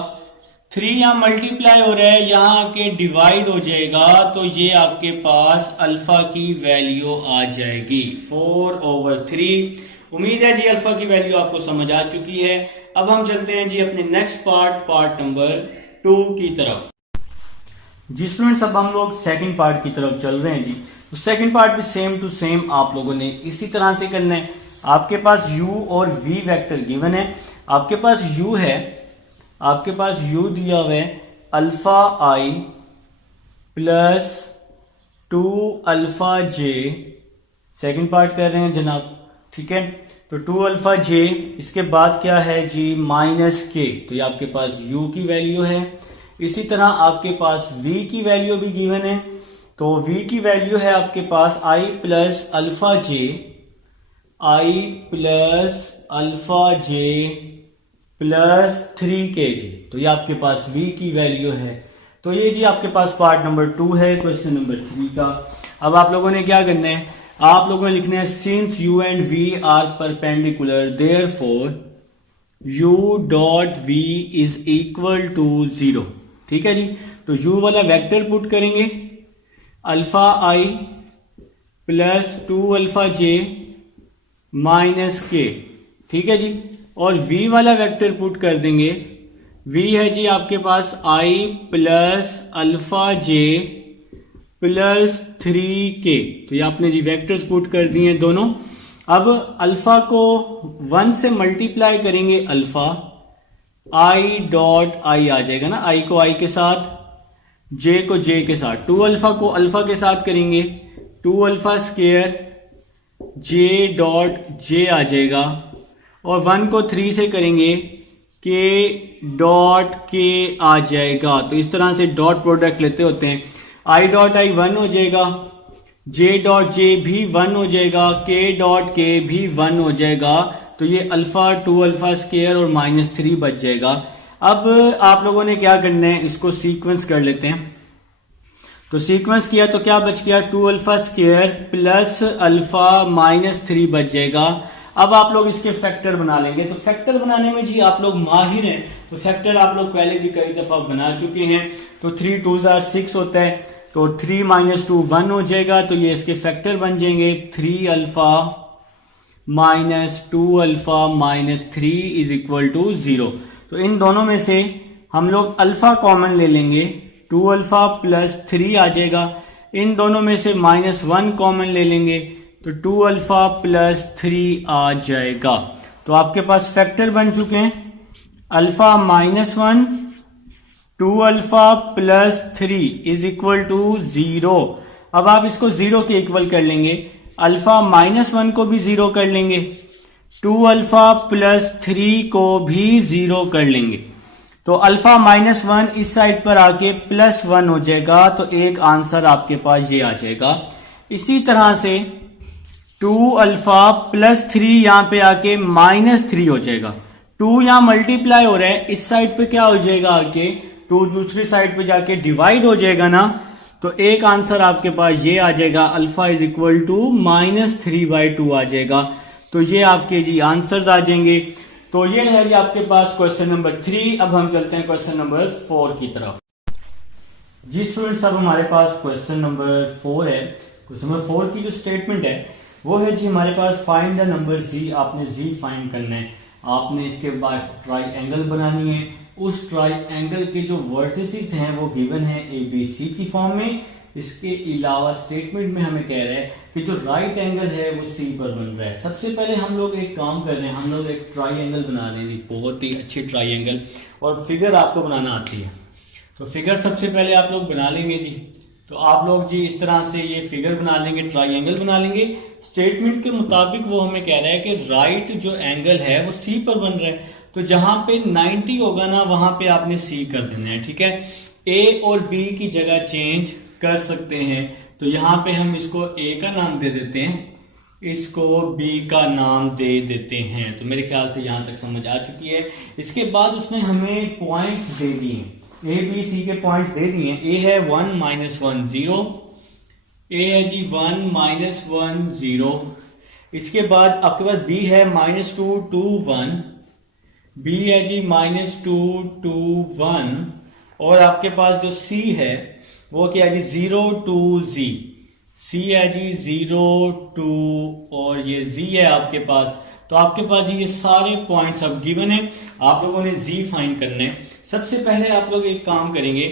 3 यहां मल्टीप्लाई हो रहा है, यहां आके डिवाइड हो जाएगा, तो ये आपके पास अल्फा की वैल्यू आ जाएगी 4/3। उम्मीद है जी अल्फा की वैल्यू आपको समझ आ चुकी है। अब हम चलते हैं जी अपने नेक्स्ट पार्ट नंबर 2 की तरफ। जी स्टूडेंट्स, अब हम लोग सेकंड पार्ट की तरफ चल रहे हैं जी। तो सेकंड पार्ट भी सेम टू सेम आप लोगों ने इसी तरह से करना है। आपके पास u और v वेक्टर गिवन है। आपके पास u है, आपके पास u दिया हुआ है alpha i plus 2 alpha j। Second part कर रहे हैं जनाब, ठीक है। तो 2 अल्फा j, इसके बाद क्या है जी माइनस k। तो ये आपके पास u की वैल्यू है। इसी तरह आपके पास v की वैल्यू भी गिवन है। तो v की वैल्यू है आपके पास i plus alpha j, i plus alpha j plus 3kg। तो ये आपके पास v की वैल्यू है। तो ये जी आपके पास पार्ट नंबर 2 है क्वेश्चन नंबर 3 का। अब आप लोगों ने क्या करना है, आप लोगों ने लिखना है since u and v are perpendicular therefore u dot v is equal to 0। ठीक है जी। तो u वाला वेक्टर पुट करेंगे alpha i plus 2 alpha j minus k। ठीक है जी। और v वाला वेक्टर पुट कर देंगे, v है जी आपके पास i plus alpha j plus 3k। तो ये आपने जी वेक्टर्स पुट कर दिए दोनों। अब अल्फा को 1 से मल्टीप्लाई करेंगे, अल्फा i डॉट i आ जाएगा ना, i को i के साथ, j को j के साथ। 2 अल्फा को अल्फा के साथ करेंगे 2 alpha square j dot j आ जाएगा। और 1 को 3 से करेंगे k डॉट k आ जाएगा। तो इस तरह से डॉट प्रोडक्ट लेते होते हैं। i डॉट i 1 हो जाएगा, j डॉट j भी 1 हो जाएगा, k डॉट k भी 1 हो जाएगा। तो ये अल्फा 2 अल्फा स्क्वायर और माइनस 3 बच जाएगा। अब आप लोगों ने क्या करना है, इसको सीक्वेंस कर लेते हैं। तो सीक्वेंस किया तो क्या बच गया, 2 alpha square plus alpha minus 3 बच जाएगा। अब आप लोग इसके फैक्टर बना लेंगे। तो फैक्टर बनाने में जी आप लोग माहिर हैं, तो फैक्टर आप लोग पहले भी कई दफा बना चुके हैं। तो 3 2 6 होता है, तो 3 माइनस 2 1 हो जाएगा। तो ये इसके फैक्टर बन जाएंगे 3 alpha minus 2 alpha minus 3 is equal to 0। तो इन दोनों में से हम लोग अल्फा कॉमन ले लेंगे, 2 अल्फा प्लस 3 आ जाएगा। इन दोनों में से माइनस 1 कॉमन ले लेंगे, तो 2 अल्फा प्लस 3 आ जाएगा। तो आपके पास फैक्टर बन चुके हैं alpha minus 1, 2 alpha plus 3 is equal to 0। अब आप इसको 0 के इक्वल कर लेंगे, अल्फा माइनस 1 को भी 0 कर लेंगे, 2 अल्फा प्लस 3 को भी 0 कर लेंगे। तो अल्फा माइनस 1 इस साइड पर आके प्लस 1 हो जाएगा। तो एक आंसर आपके पास ये आ जाएगा। इसी तरह से 2 अल्फा प्लस 3 यहां पे आके माइनस 3 हो जाएगा। 2 यहां मल्टीप्लाई हो रहा है, इस साइड पे क्या हो जाएगा आके 2 दूसरी साइड पे जाके डिवाइड हो जाएगा ना। तो एक आंसर आपके पास ये आ जाएगा, alpha is equal to minus 3/2 आ जाएगा। तो ये आपके जी आंसर्स आ जाएंगे। तो ये है जी आपके पास क्वेश्चन नंबर 3। अब हम चलते हैं क्वेश्चन नंबर 4 की तरफ। जी स्टूडेंट्स, अब हमारे पास क्वेश्चन नंबर 4 है। क्वेश्चन नंबर 4 की जो स्टेटमेंट है वो है जी हमारे पास फाइंड द नंबर z। आपने z फाइंड करना है। आपने इसके बाद ट्राई एंगल बनानी है। उस ट्राई एंगल के जो वर्टिसेस हैं वो गिवन है ABC की फॉर्म में। इसके अलावा स्टेटमेंट में हमें कह रहा है कि जो राइट एंगल है वो C पर बन रहा है। सबसे पहले हम लोग एक काम कर रहे हैं, हम लोग एक ट्राई एंगल बना रहे हैं जी, बहुत ही अच्छी ट्राई एंगल। और फिगर आपको बनाना आती है, तो फिगर सबसे पहले आप लोग बना लेंगे जी। तो आप लोग जी इस तरह से ये फिगर बना लेंगे, ट्राई एंगल बना लेंगे। स्टेटमेंट के मुताबिक वो हमें कह रहा है कि राइट जो एंगल है वो C पर बन रहा है। तो जहां पे 90 होगा ना वहां पे आपने C कर देना है। ठीक है, A और B की जगह चेंज कर सकते हैं। तो यहां पे हम इसको A का नाम दे देते हैं, इसको B का नाम दे देते हैं। तो मेरे ख्याल से यहां तक समझ आ चुकी है। इसके बाद उसने हमें पॉइंट्स दे दिए, A B C के पॉइंट्स दे दिए। A है 1 -1 0, A है जी 1 -1 0। इसके बाद आपके पास B है -2 2 1, B है जी -2 2 1। और आपके पास जो C है वो क्या है जी 0 2 Z। C है जी 0 2 और ये Z है आपके पास। तो आपके पास जी ये सारे पॉइंट्स अब गिवन है। आप लोगों ने Z फाइंड करना है। सबसे पहले आप लोग एक काम करेंगे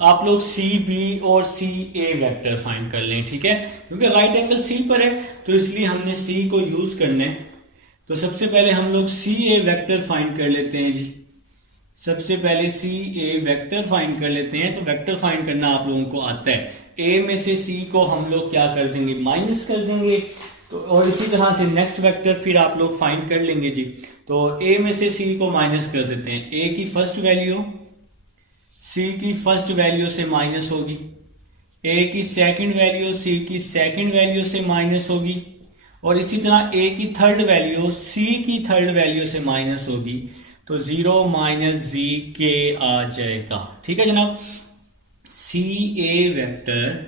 आप लोग सी बी और सी ए वेक्टर फाइंड कर लें, ठीक है, क्योंकि राइट एंगल सी पर है तो इसलिए हमने सी को यूज करना है। तो सबसे पहले हम लोग सी ए वेक्टर फाइंड कर लेते हैं जी। सबसे पहले सी ए वेक्टर फाइंड कर लेते हैं। तो वेक्टर फाइंड करना आप लोगों को आता है। ए में से सी को हम लोग क्या कर देंगे, माइनस कर देंगे। तो और इसी तरह से नेक्स्ट वेक्टर फिर आप लोग फाइंड कर लेंगे जी। तो ए में से सी को माइनस कर देते हैं। ए की फर्स्ट वैल्यू सी की फर्स्ट वैल्यू से माइनस होगी, ए की सेकंड वैल्यू सी की सेकंड वैल्यू से माइनस होगी, और इसी तरह ए की थर्ड वैल्यू सी की थर्ड वैल्यू से माइनस होगी। तो 0 माइनस जी के आ जाएगा, ठीक है जनाब। C A vector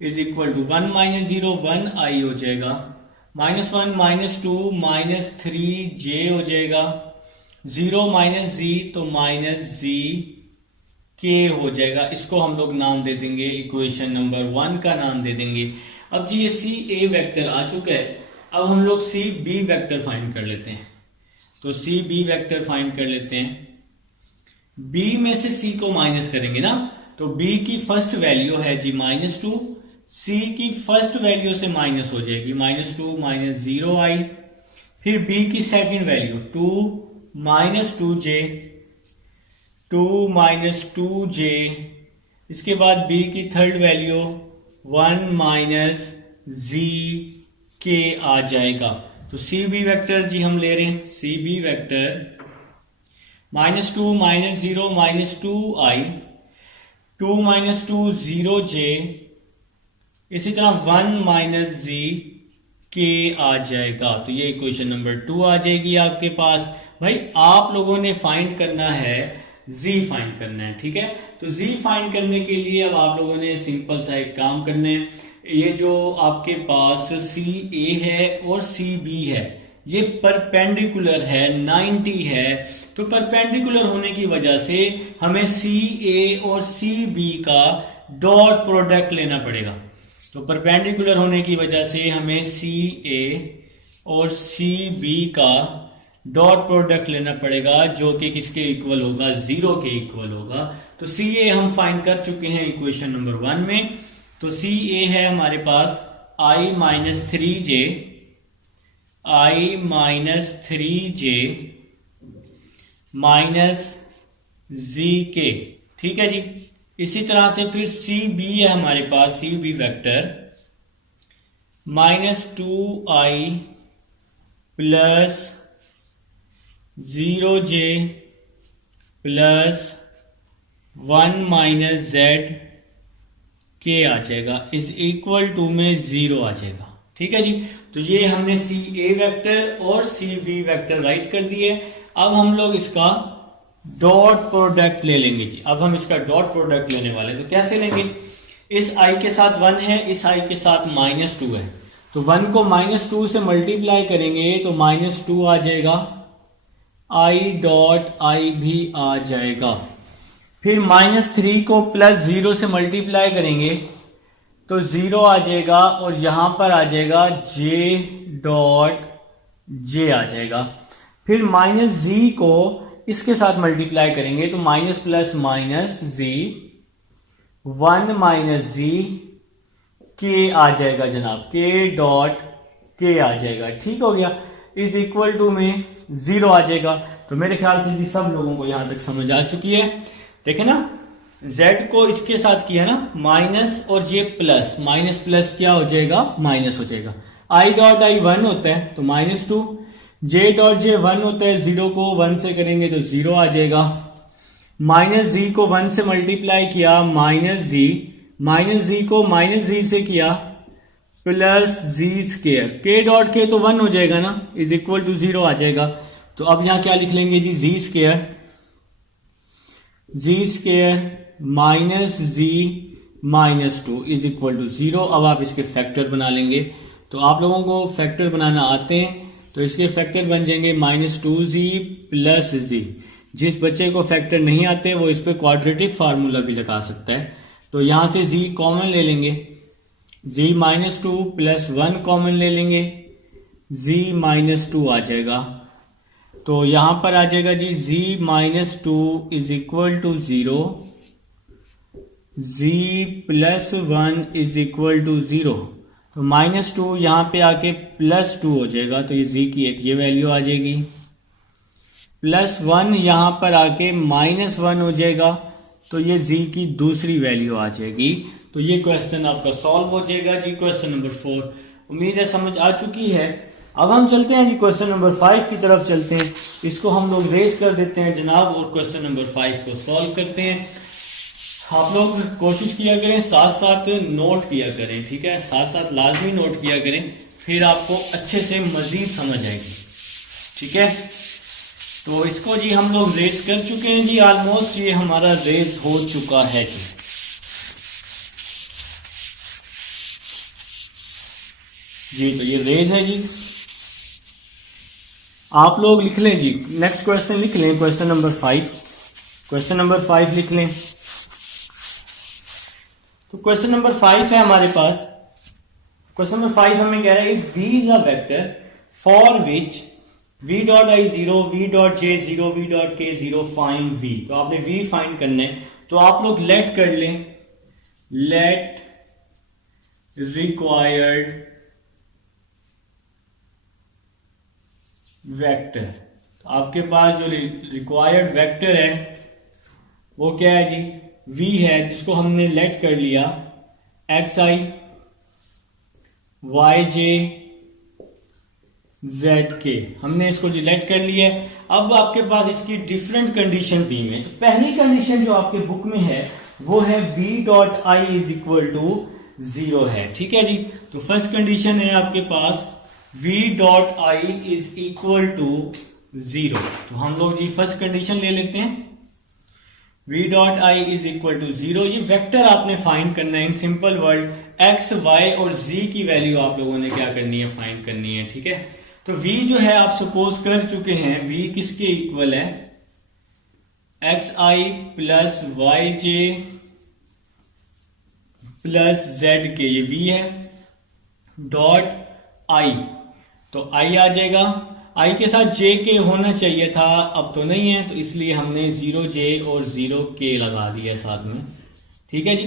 is equal to 1 minus 0 1 i हो जाएगा, -1 -2 -3 जे हो जाएगा, 0 माइनस जी तो माइनस जी के हो जाएगा। इसको हम लोग नाम दे देंगे, इक्वेशन नंबर 1 का नाम दे देंगे। अब जी ये सी ए वेक्टर आ चुका है। अब हम लोग सी बी वेक्टर फाइंड कर लेते हैं। तो सी बी वेक्टर फाइंड कर लेते हैं। बी में से सी को माइनस करेंगे ना, तो बी की फर्स्ट वैल्यू है जी -2, सी की फर्स्ट वैल्यू से माइनस हो जाएगी, -2 -0 आई। फिर बी की सेकंड वैल्यू 2 -2j, 2 -2j। इसके बाद बी की थर्ड वैल्यू 1 माइनस जी के आ जाएगा। तो सी बी वेक्टर जी हम ले रहे हैं। सी बी वेक्टर -2 -0 -2 आई, 2 -2 0 j, इसी तरह 1 माइनस जी के आ जाएगा। तो ये इक्वेशन नंबर 2 आ जाएगी आपके पास। भाई आप लोगों ने फाइंड करना है, z फाइंड करना है, ठीक है। तो z फाइंड करने के लिए अब आप लोगों ने सिंपल सा एक काम करना है। ये जो आपके पास सी ए है और सी बी है, ये परपेंडिकुलर है, 90 है। तो परपेंडिकुलर होने की वजह से हमें सी ए और सी बी का डॉट प्रोडक्ट लेना पड़ेगा। तो परपेंडिकुलर होने की वजह से हमें सी ए और सी बी का डॉट प्रोडक्ट लेना पड़ेगा, जो कि किसके इक्वल होगा, 0 के इक्वल होगा। तो सी ए हम फाइंड कर चुके हैं इक्वेशन नंबर 1 में। तो सी ए है हमारे पास i - 3j, i - 3j minus जी के, ठीक है जी। इसी तरह से फिर सी बी है हमारे पास, C B vector -2i plus 0j plus 1 minus z के आ जाएगा, इज इक्वल टू में 0 आ जाएगा, ठीक है जी। तो ये हमने सी ए वेक्टर और सी बी वेक्टर राइट कर दिए। अब हम लोग इसका डॉट प्रोडक्ट ले लेंगे जी। अब हम इसका डॉट प्रोडक्ट लेने वाले, तो कैसे लेंगे, इस i के साथ 1 है, इस i के साथ -2 है। तो 1 को -2 से मल्टीप्लाई करेंगे तो -2 आ जाएगा, i डॉट i भी आ जाएगा। फिर -3 को +0 से मल्टीप्लाई करेंगे तो 0 आ जाएगा, और यहां पर आ जाएगा j डॉट j आ जाएगा। फिर -z को इसके साथ मल्टीप्लाई करेंगे तो माइनस प्लस माइनस जी, 1 माइनस जी के आ जाएगा जनाब, के डॉट के आ जाएगा, ठीक हो गया। इज इक्वल टू में 0 आ जाएगा। तो मेरे ख्याल से जी सब लोगों को यहां तक समझ आ चुकी है। देखे ना, z को इसके साथ किया ना माइनस, और ये प्लस, माइनस प्लस क्या हो जाएगा, माइनस हो जाएगा। i डॉट i 1 होता है तो -2, j डॉट j 1 होता है, 0 को 1 से करेंगे तो 0 आ जाएगा। माइनस जी को 1 से मल्टीप्लाई किया माइनस जी को माइनस जी से किया प्लस जी स्केयर, के डॉट के तो 1 हो जाएगा ना, इज इक्वल टू 0 आ जाएगा। तो अब यहां क्या लिख लेंगे जी, g square minus g -2 is equal to 0। अब आप इसके फैक्टर बना लेंगे। तो आप लोगों को फैक्टर बनाना आते हैं तो इसके फैक्टर बन जाएंगे -2z प्लस z। जिस बच्चे को फैक्टर नहीं आते वो इस पे क्वाड्रेटिक फार्मूला भी लगा सकता है। तो यहां से z कॉमन ले लेंगे, z -2 प्लस 1 कॉमन ले लेंगे, z -2 आ जाएगा। तो यहां पर आ जाएगा जी z -2 is equal to 0 z plus 1 is equal to 0, तो -2 यहाँ पे आके +2 हो जाएगा, तो ये z की एक ये वैल्यू आ जाएगी, +1 यहाँ पर आके -1 हो जाएगा, तो ये z की दूसरी वैल्यू आ जाएगी। तो ये क्वेश्चन आपका सॉल्व हो जाएगा जी, क्वेश्चन नंबर 4। उम्मीद है समझ आ चुकी है। अब हम चलते हैं जी क्वेश्चन नंबर 5 की तरफ चलते हैं। इसको हम लोग रेस कर देते हैं जनाब और क्वेश्चन नंबर 5 को सॉल्व करते हैं। आप लोग कोशिश किया करें, साथ साथ नोट किया करें, ठीक है, साथ साथ लाजमी नोट किया करें, फिर आपको अच्छे से मजीद समझ आएगी, ठीक है। तो इसको जी हम लोग रेस कर चुके हैं जी, ऑलमोस्ट ये हमारा रेस हो चुका है जी। तो ये रेस है जी, आप लोग लिख लें जी, नेक्स्ट क्वेश्चन लिख लें, क्वेश्चन नंबर 5, क्वेश्चन नंबर 5 लिख लें। तो क्वेश्चन नंबर 5 है हमारे पास। क्वेश्चन नंबर 5 हमें कह रहा है if v is a vector for which v dot I 0, v dot j 0, v dot k 0, find v। तो आपने v फाइंड करना है, तो आप लोग लेट कर लें, लेट रिक्वायर्ड वेक्टर। तो आपके पास जो रिक्वायर्ड वेक्टर है वो क्या है जी, v है, जिसको हमने लेट कर लिया xi yj zk, हमने इसको जी लेट कर लिया है। अब आपके पास इसकी डिफरेंट कंडीशन दी है। तो पहली कंडीशन जो आपके बुक में है वो है v dot I is equal to 0 है, ठीक है जी। तो फर्स्ट कंडीशन है आपके पास v dot I is equal to 0। तो हम लोग जी फर्स्ट कंडीशन ले लेते हैं, v dot I is equal to 0। ये वेक्टर आपने फाइंड करना है in simple word, x, y और z की वैल्यू आप लोगों ने क्या करनी है, फाइंड करनी है, ठीक है। तो v जो है आप सपोज कर चुके हैं, v किसके इक्वल है, xi plus yj plus zk, ये v है, डॉट i, तो i आ जाएगा, i के साथ jk होना चाहिए था, अब तो नहीं है, तो इसलिए हमने 0j और 0k लगा दिया साथ में, ठीक है जी।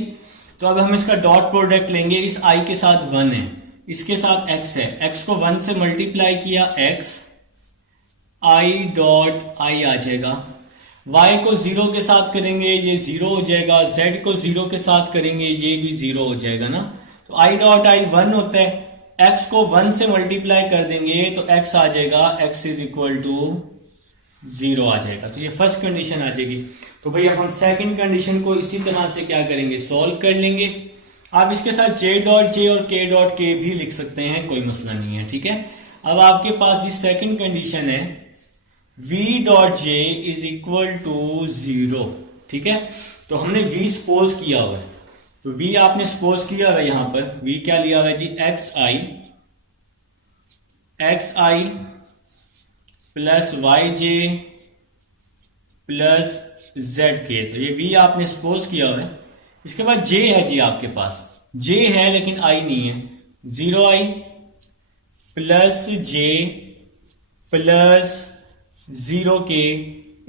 तो अब हम इसका डॉट प्रोडक्ट लेंगे, इस i के साथ 1 है, इसके साथ x है, x को 1 से मल्टीप्लाई किया x, i डॉट i आ जाएगा, y को 0 के साथ करेंगे ये 0 हो जाएगा, z को 0 के साथ करेंगे ये भी 0 हो जाएगा ना। तो i डॉट i 1 होता है, x को 1 से मल्टीप्लाई कर देंगे तो x आ जाएगा, x इज इक्वल टू 0 आ जाएगा। तो ये फर्स्ट कंडीशन आ जाएगी। तो भाई अब हम सेकंड कंडीशन को इसी तरह से क्या करेंगे, सॉल्व कर लेंगे। आप इसके साथ j डॉट j और k डॉट k भी लिख सकते हैं, कोई मसला नहीं है, ठीक है। अब आपके पास जी सेकंड कंडीशन है v dot j is equal to 0, ठीक है। तो हमने v सपोज किया हुआ है, तो v आपने सपोज किया हुआ है, यहां पर v क्या लिया हुआ है जी, xi plus yj plus zk, तो ये v आपने सपोज किया हुआ है। इसके बाद j है जी आपके पास, j है लेकिन i नहीं है, 0i plus j plus 0k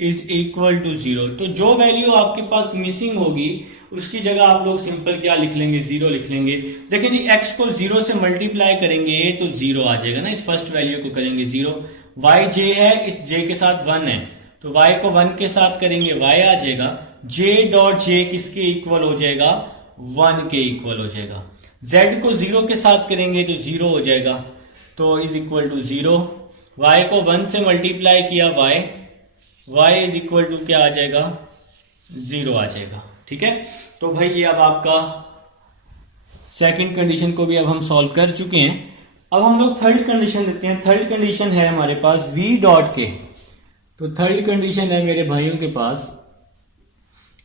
is equal to 0। तो जो वैल्यू आपके पास मिसिंग होगी उसकी जगह आप लोग सिंपल क्या लिख लेंगे, 0 लिख लेंगे। देखिए जी x को 0 से मल्टीप्लाई करेंगे तो 0 आ जाएगा ना, इस फर्स्ट वैल्यू को करेंगे 0, yj है, इस j के साथ 1 है, तो y को 1 के साथ करेंगे y आ जाएगा, j डॉट j किसके इक्वल हो जाएगा, 1 के इक्वल हो जाएगा, z को 0 के साथ करेंगे तो 0 हो जाएगा, तो इज इक्वल टू 0, y को 1 से मल्टीप्लाई किया y इज इक्वल टू क्या आ जाएगा, 0 आ जाएगा, ठीक है। तो भाई ये अब आपका सेकंड कंडीशन को भी अब हम सॉल्व कर चुके हैं। अब हम लोग थर्ड कंडीशन देते हैं। थर्ड कंडीशन है हमारे पास v डॉट के, तो थर्ड कंडीशन है मेरे भाइयों के पास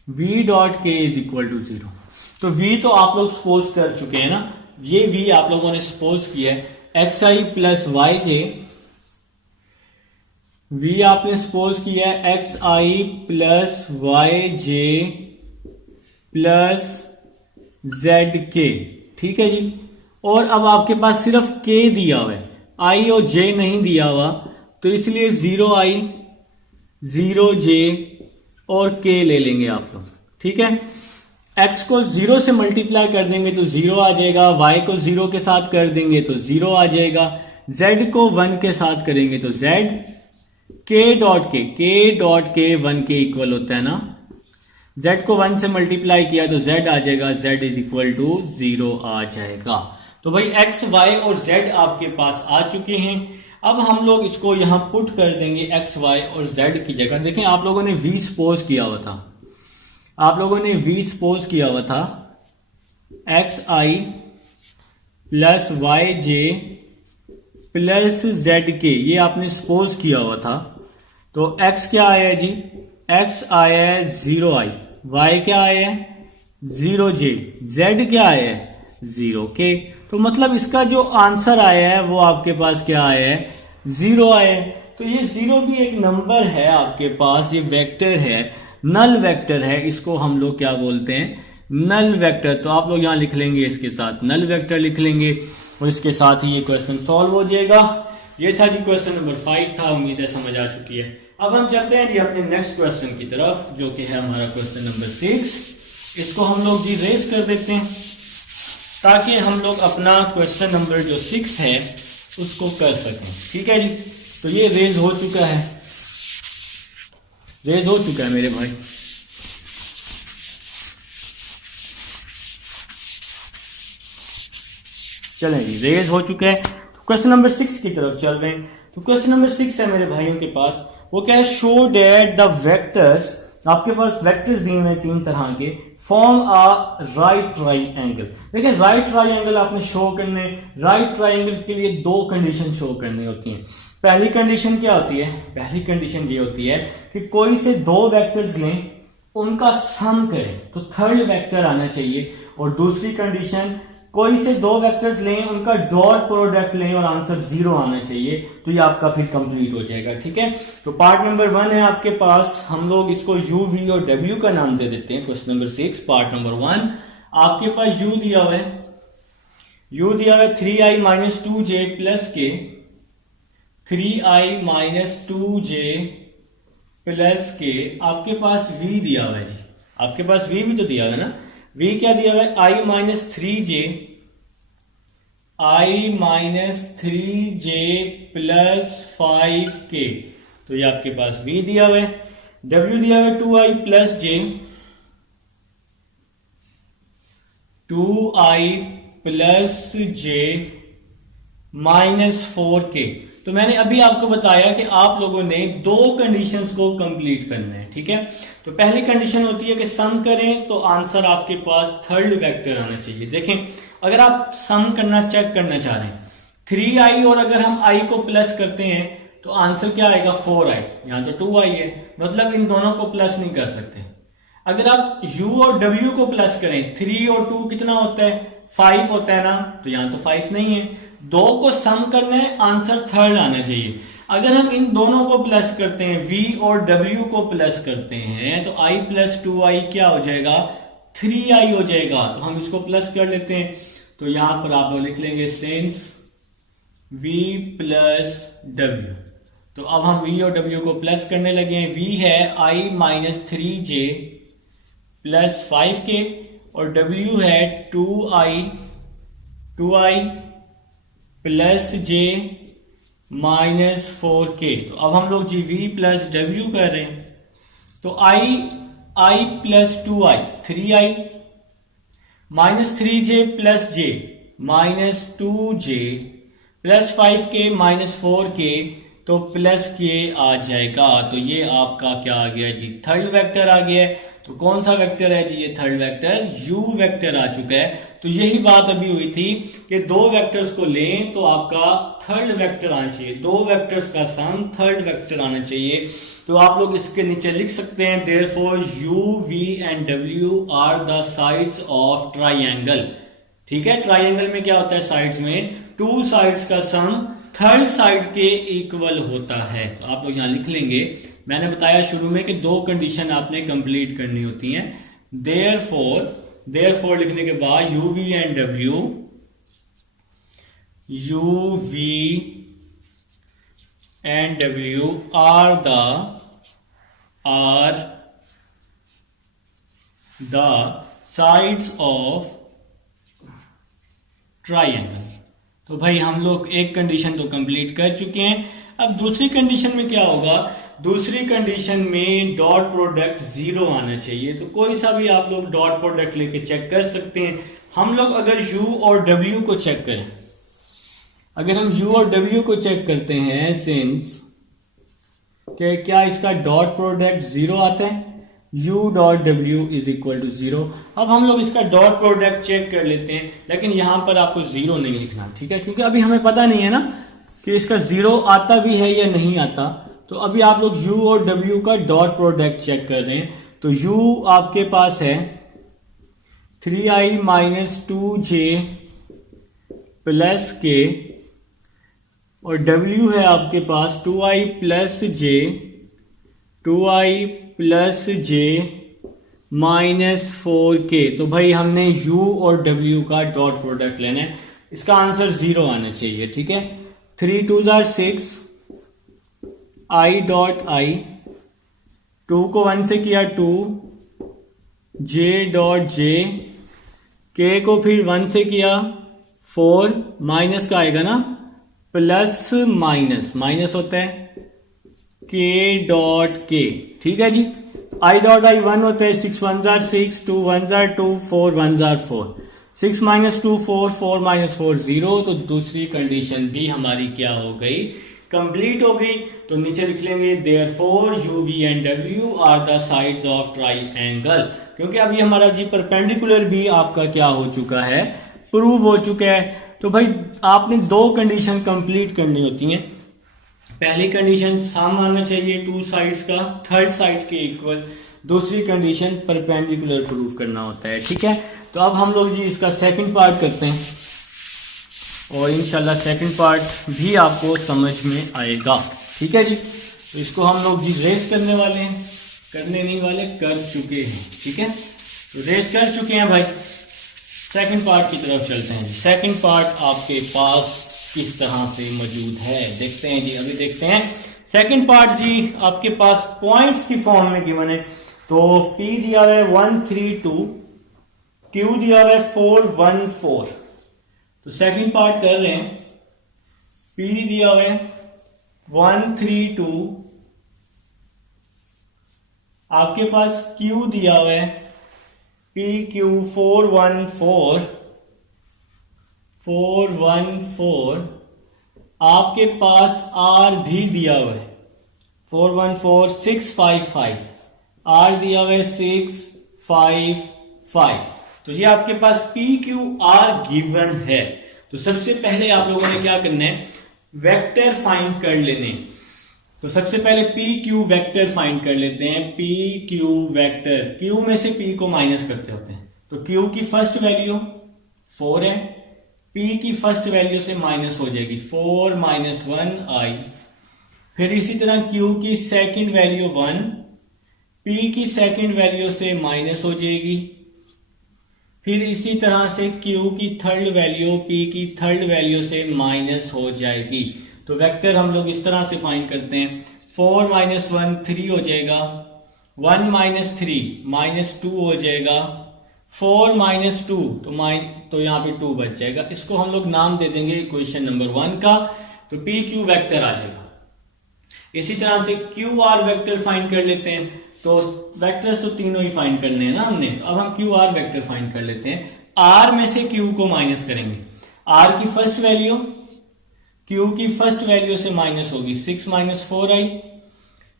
v डॉट के इज इक्वल टू 0। तो v तो आप लोग सपोज कर चुके हैं ना, ये v आप लोगों ने सपोज किया है, xi प्लस yj, v आपने सपोज किया है xi plus yj plus zk, ठीक है जी। और अब आपके पास सिर्फ k दिया हुआ है, i और j नहीं दिया हुआ, तो इसलिए 0i 0j और k ले लेंगे आप लोग, ठीक है। x को 0 से मल्टीप्लाई कर देंगे तो 0 आ जाएगा, y को 0 के साथ कर देंगे तो 0 आ जाएगा, z को 1 के साथ करेंगे तो z, k डॉट के 1 के इक्वल होता है ना, z को 1 से मल्टीप्लाई किया तो z आ जाएगा, z इज इक्वल टू 0 आ जाएगा। तो भाई x, y और z आपके पास आ चुके हैं। अब हम लोग इसको यहां पुट कर देंगे x, y और z की जगह। देखें आप लोगों ने v सपोज किया हुआ था, एक्स आई प्लस वाई जे प्लस जेड के, ये आपने सपोज किया हुआ था। तो x क्या आया जी, x आया है 0i, y क्या आया है 0j, z क्या आया है 0k। तो मतलब इसका जो आंसर आया है वो आपके पास क्या आया है 0 आया है। तो ये 0 भी एक नंबर है आपके पास, ये वेक्टर है, नल वेक्टर है, इसको हम लोग क्या बोलते हैं नल वेक्टर। तो आप लोग यहां लिख लेंगे, इसके साथ नल वेक्टर लिख लेंगे और इसके साथ ही ये क्वेश्चन सॉल्व हो जाएगा। ये था जी क्वेश्चन नंबर 5 था, उम्मीद है समझ आ चुकी है। अब हम चलते हैं जी अपने नेक्स्ट क्वेश्चन की तरफ, जो कि है हमारा क्वेश्चन नंबर 6। इसको हम लोग जी रेस कर देते हैं ताकि हम लोग अपना क्वेश्चन नंबर जो 6 है उसको कर सकें। ठीक है जी, तो ये रेज हो चुका है, मेरे भाई। चलें जी, रेज हो चुका है। तो क्वेश्चन नंबर 6 की तरफ चल रहे हैं। तो क्वेश्चन नंबर 6 है मेरे भाइयों के पास, वो क्या है, शो डैट द वेक्टर्स, आपके पास वेक्टर्स दिए हुए 3 तरह के, फॉर्म अ राइट ट्राइंगल। देखिए राइट ट्राइंगल आपने शो करने, राइट ट्राइंगल के लिए 2 कंडीशन शो करनी होती हैं। पहली कंडीशन क्या होती है, पहली कंडीशन ये होती है कि कोई से 2 वेक्टर्स लें, उनका सम करें तो थर्ड वेक्टर आना चाहिए। और दूसरी कंडीशन, कोई से 2 वेक्टर्स लें, उनका डॉट प्रोडक्ट लें और आंसर 0 आना चाहिए, तो ये आपका फिर कंप्लीट हो जाएगा। ठीक है, तो पार्ट नंबर 1 है आपके पास, हम लोग इसको u, v और w का नाम दे देते हैं। क्वेश्चन नंबर 6 पार्ट नंबर 1, आपके पास u दिया हुआ है, 3i माइनस 2j प्लस के, 3i माइनस 2j प्लस के, आपके पास v दिया हुआ है जी, आपके पास v भी तो दिया हुआ है ना, v क्या दिया हुआ है i minus 3j plus 5k, तो ये आपके पास v दिया हुआ है। w दिया हुआ है 2i plus j, 2i plus j minus 4k। तो मैंने अभी आपको बताया कि आप लोगों ने 2 कंडीशंस को कंप्लीट करना है। ठीक है, तो पहली कंडीशन होती है कि सम करें तो आंसर आपके पास थर्ड वेक्टर आना चाहिए। देखें अगर आप सम करना, चेक करना चाह रहे हैं 3i और अगर हम i को प्लस करते हैं तो आंसर क्या आएगा 4i, यहां तो 2i है, मतलब इन दोनों को प्लस नहीं कर सकते। अगर आप u और w को प्लस करें, 3 और 2 कितना होता है 5 होता है ना, तो यहां तो 5 नहीं है, 2 को सम करना है, आंसर थर्ड आना चाहिए। अगर हम इन दोनों को प्लस करते हैं, v और w को प्लस करते हैं, तो i प्लस 2i क्या हो जाएगा 3i हो जाएगा। तो हम इसको प्लस कर लेते हैं, तो यहां पर आप लोग लिख लेंगे सिंस v प्लस w। तो अब हम v और w को प्लस करने लगे हैं, v है i minus 3j plus 5k और w है 2i plus j minus 4k। तो अब हम लोग जी v प्लस w कर रहे हैं, तो i plus 2i 3i minus 3j plus j minus 2j plus 5k minus 4k, तो प्लस k आ जाएगा। तो ये आपका क्या आ गया जी थर्ड वेक्टर आ गया है। तो कौन सा वेक्टर है जी ये थर्ड वेक्टर, u वेक्टर आ चुका है। तो यही बात अभी हुई थी कि 2 वेक्टर्स को लें तो आपका थर्ड वेक्टर आना चाहिए, 2 वेक्टर्स का सम थर्ड वेक्टर आना चाहिए। तो आप लोग इसके नीचे लिख सकते हैं therefore u, v and w are the sides of triangle. ठीक है, ट्राइंगल में क्या होता है साइड्स में 2 साइड्स का सम थर्ड साइड के इक्वल होता है। तो आप लोग यहां लिख लेंगे, मैंने बताया शुरू में कि 2 कंडीशन आपने कंप्लीट करनी होती हैं। देयरफॉर लिखने के बाद u, v and w, u, v and w are the sides of triangle. तो भाई हम लोग एक कंडीशन तो कंप्लीट कर चुके हैं। अब दूसरी कंडीशन में क्या होगा, दूसरी कंडीशन में डॉट प्रोडक्ट 0 आना चाहिए। तो कोई सा भी आप लोग डॉट प्रोडक्ट लेके चेक कर सकते हैं। हम लोग अगर u और w को चेक करें, अगर हम u और w को चेक करते हैं, सिंस क्या इसका डॉट प्रोडक्ट 0 आता है, u dot w is equal to 0। अब हम लोग इसका डॉट प्रोडक्ट चेक कर लेते हैं, लेकिन यहां पर आपको 0 नहीं लिखना, ठीक है, क्योंकि अभी हमें पता नहीं है ना कि इसका 0 आता भी है या नहीं आता। तो अभी आप लोग u और w का डॉट प्रोडक्ट चेक कर रहे हैं। तो u आपके पास है 3i minus 2j plus k, और w है आपके पास 2i plus j, 2i plus j minus 4k। तो भाई हमने u और w का डॉट प्रोडक्ट लेना है, इसका आंसर 0 आना चाहिए, ठीक है। 3 2 6, i डॉट i, 2 को 1 से किया 2, j डॉट j, k को फिर 1 से किया 4, माइनस का आएगा ना, प्लस माइनस माइनस होता है k डॉट k, ठीक है जी। i डॉट i 1 होता है, 6 1 6, 2 1 2, 4 1 4, 6 माइनस 2 4, 4 माइनस 4 0। तो दूसरी कंडीशन भी हमारी क्या हो गई, कंप्लीट हो गई। तो नीचे लिख लेंगे therefore u v and w are the sides of triangle, क्योंकि अभी हमारा जी परपेंडिकुलर भी आपका क्या हो चुका है, प्रूव हो चुका है। तो भाई आपने 2 कंडीशन कंप्लीट करनी होती हैं। पहली कंडीशन सम आना चाहिए 2 साइड्स का, थर्ड साइड के इक्वल। दूसरी कंडीशन परपेंडिकुलर प्रूव करना होता है, ठीक है। तो अब हम लोग जी इसका सेकंड पार्ट करते हैं, और इंशाल्लाह सेकंड पार्ट भी आपको समझ में आएगा, ठीक है जी। तो इसको हम लोग जी रेस करने वाले हैं, करने नहीं वाले, कर चुके हैं, ठीक है। तो रेस कर चुके हैं भाई, सेकंड पार्ट की तरफ चलते हैं जी। सेकंड पार्ट आपके पास किस तरह से मौजूद है देखते हैं जी, अभी देखते हैं। सेकंड पार्ट जी आपके पास पॉइंट्स की फॉर्म में गिवन है। तो P दिया हुआ है 132, Q दिया हुआ है 414। तो सेकंड पार्ट कर रहे हैं। P दिया हुआ है 132, आपके पास Q दिया हुआ है PQ 414, आपके पास R भी दिया हुआ है 414 655, R दिया हुआ है 655। तो ये आपके पास PQR गिवन है। तो सबसे पहले आप लोगों ने क्या करना है, वेक्टर फाइंड कर लेने। तो सबसे पहले PQ वेक्टर फाइंड कर लेते हैं। PQ वेक्टर, Q में से P को माइनस करते होते हैं। तो Q की फर्स्ट वैल्यू 4 है, P की फर्स्ट वैल्यू से माइनस हो जाएगी 4 माइनस 1i। फिर इसी तरह Q की सेकंड वैल्यू 1, P की सेकंड वैल्यू से माइनस हो जाएगी। फिर इसी तरह से Q की थर्ड वैल्यू P की थर्ड वैल्यू से माइनस हो जाएगी। तो वेक्टर हम लोग इस तरह से फाइंड करते हैं। 4 माइनस 1 3 हो जाएगा, 1 माइनस 3 माइनस 2 हो जाएगा, 4 माइनस 2 तो यहाँ पे 2 बच जाएगा। इसको हम लोग नाम दे देंगे इक्वेशन नंबर 1 का। तो पी क्यू वेक्टर आ जाएगा। इसी तरह से क्यू आर वेक्टर फाइंड कर लेते हैं। तो वेक्टर्स तो तीनों ही फाइंड करने हैं ना हमने। तो अब हम क्यू आर वेक्टर फाइंड कर लेते हैं। आर में से क्यू को माइनस करेंगे। आर की फर्स्ट वैल्यू क्यू की फर्स्ट वैल्यू से माइनस होगी 6 माइनस 4i।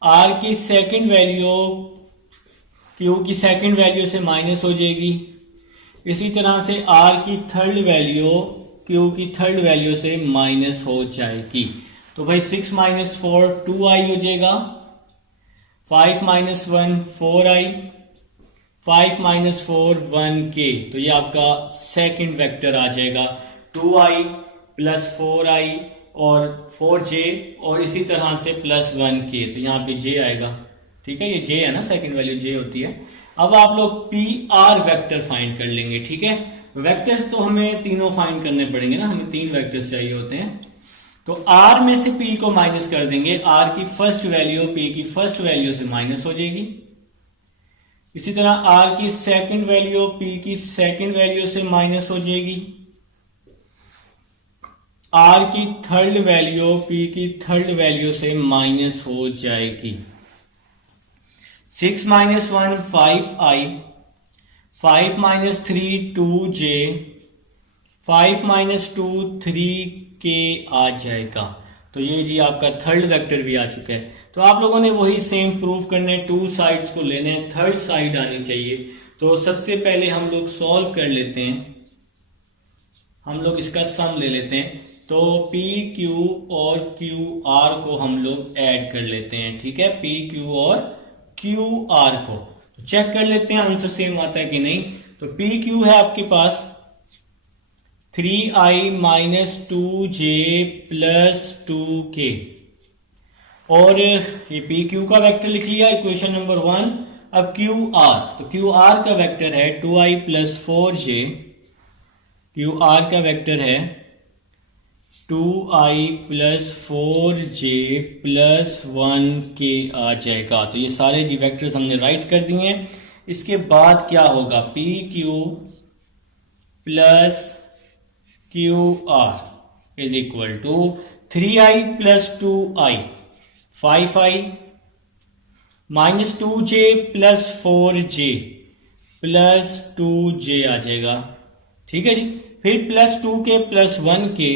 आर की सेकंड वैल्यू क्यू की सेकंड वैल्यू से माइनस हो जाएगी। इसी तरह से आर की थर्ड वैल्यू क्यू की थर्ड वैल्यू से माइनस हो जाएगी। तो भाई 6 माइनस 4 2i हो जाएगा, 5 माइनस 1 4i, 5 माइनस 4 1k। तो ये आपका सेकंड वेक्टर आ जाएगा 2i प्लस 4i और 4j और इसी तरह से प्लस 1k। तो यहाँ पे j आएगा, ठीक है, ये j है ना, सेकंड वैल्यू j होती है। अब आप लोग पी आर वेक्टर फाइंड कर लेंगे, ठीक है। वेक्टर्स तो हमें तीनों फाइंड करने पड़ेंगे ना, हमें 3 वेक्टर्स चाहिए होते हैं। तो r में से p को माइनस कर देंगे। r की फर्स्ट वैल्यू p की फर्स्ट वैल्यू से माइनस हो जाएगी। इसी तरह आर की सेकंड वैल्यू पी की सेकंड वैल्यू से माइनस हो जाएगी, आर की थर्ड वैल्यू पी की थर्ड वैल्यू से माइनस हो जाएगी। 6 - 1 5i, 5 - 3 2j, 5 - 2 3k आ जाएगा। तो ये जी आपका थर्ड वेक्टर भी आ चुका है। तो आप लोगों ने वही सेम प्रूव करने, टू साइड्स को लेने हैं, थर्ड साइड आनी चाहिए। तो सबसे पहले हम लोग सॉल्व कर लेते हैं, हम लोग इसका सम ले लेते हैं। तो पी क्यू और क्यू आर को हम लोग ऐड कर लेते हैं, ठीक है, पी क्यू और क्यू आर को। तो चेक कर लेते हैं आंसर सेम आता है कि नहीं। तो पी क्यू है आपके पास 3i - 2j + 2k, और ये पी क्यू का वेक्टर लिख लिया इक्वेशन नंबर 1। अब क्यू आर, तो क्यू आर का वेक्टर है 2i + 4j, क्यू आर का वेक्टर है 2i + 4j + 1k आ जाएगा। तो ये सारे जी वेक्टर्स हमने राइट कर दिए हैं। इसके बाद क्या होगा, P Q + Q R is equal to 3i + 2i 5i - 2j + 4j + 2j आ जाएगा, ठीक है जी। फिर +2k + 1k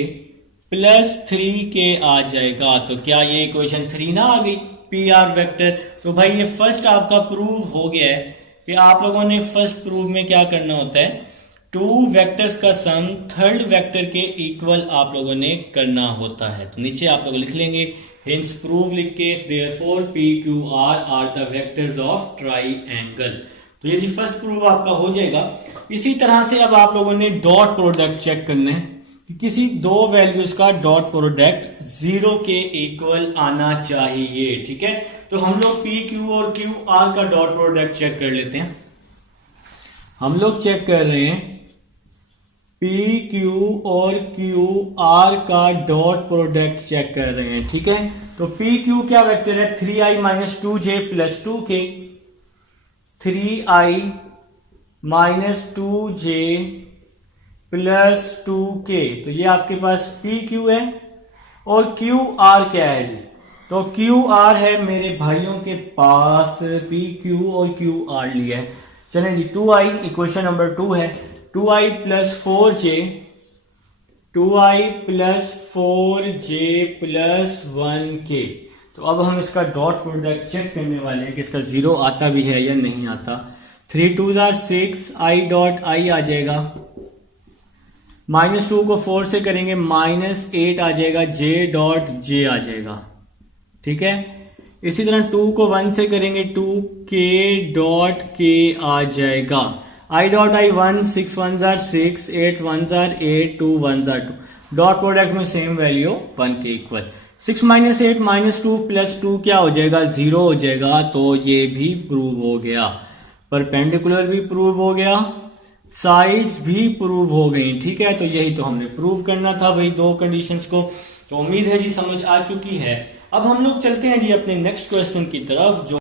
+ 3k आ जाएगा। तो क्या ये इक्वेशन 3 ना आ गई, पी आर वेक्टर। तो भाई ये फर्स्ट आपका प्रूव हो गया है कि आप लोगों ने फर्स्ट प्रूव में क्या करना होता है, टू वेक्टर्स का सम थर्ड वेक्टर के इक्वल आप लोगों ने करना होता है। तो नीचे आप लोग लिख लेंगे हिंस प्रूव लिख के, therefore P Q R the vectors of triangle. तो ये जी फर्स्ट प्रूव आपका हो जाएगा। इसी तरह से अब आप लोगों ने डॉट प्रोडक्ट चेक करना है कि किसी दो वैल्यूज का डॉट प्रोडक्ट 0 के इक्वल आना चाहिए, ठीक है। तो हम लोग पी क्यू और क्यू आर का डॉट प्रोडक्ट चेक कर लेते हैं। हम लोग चेक कर रहे हैं पी क्यू और क्यू आर का डॉट प्रोडक्ट चेक कर रहे हैं, ठीक है। तो पी क्यू क्या वेक्टर है, 3i - 2j + 2k, 3i - 2j + 2k। तो ये आपके पास पी क्यू है। और क्यू आर क्या है जी, तो क्यू आर है मेरे भाइयों के पास पी क्यू और क्यू आर लिया है। चलें जी, 2i इक्वेशन नंबर 2 है, 2i + 4j, 2i + 4j + 1k। तो अब हम इसका डॉट प्रोडक्ट चेक करने वाले हैं कि इसका 0 आता भी है या नहीं आता। 3 2 are 6, i डॉट आई आ जाएगा, -2 को 4 से करेंगे -8 आ जाएगा, j डॉट j आ जाएगा, ठीक है। इसी तरह 2 को 1 से करेंगे 2k डॉट k आ जाएगा, i dot I 1, 6 1s are 6, 8 1s are 8, 2 1s are 2। Dot product में सेम वैल्यू 1 के इक्वल। 6 - 8 - 2 + 2 क्या हो जाएगा, 0 हो जाएगा। तो ये भी प्रूव हो गया, परपेंडिकुलर भी प्रूव हो गया, साइड्स भी प्रूव हो गई, ठीक है। तो यही तो हमने प्रूव करना था भाई, दो कंडीशंस को। तो उम्मीद है जी समझ आ चुकी है। अब हम लोग चलते हैं जी अपने नेक्स्ट क्वेश्चन की तरफ, जो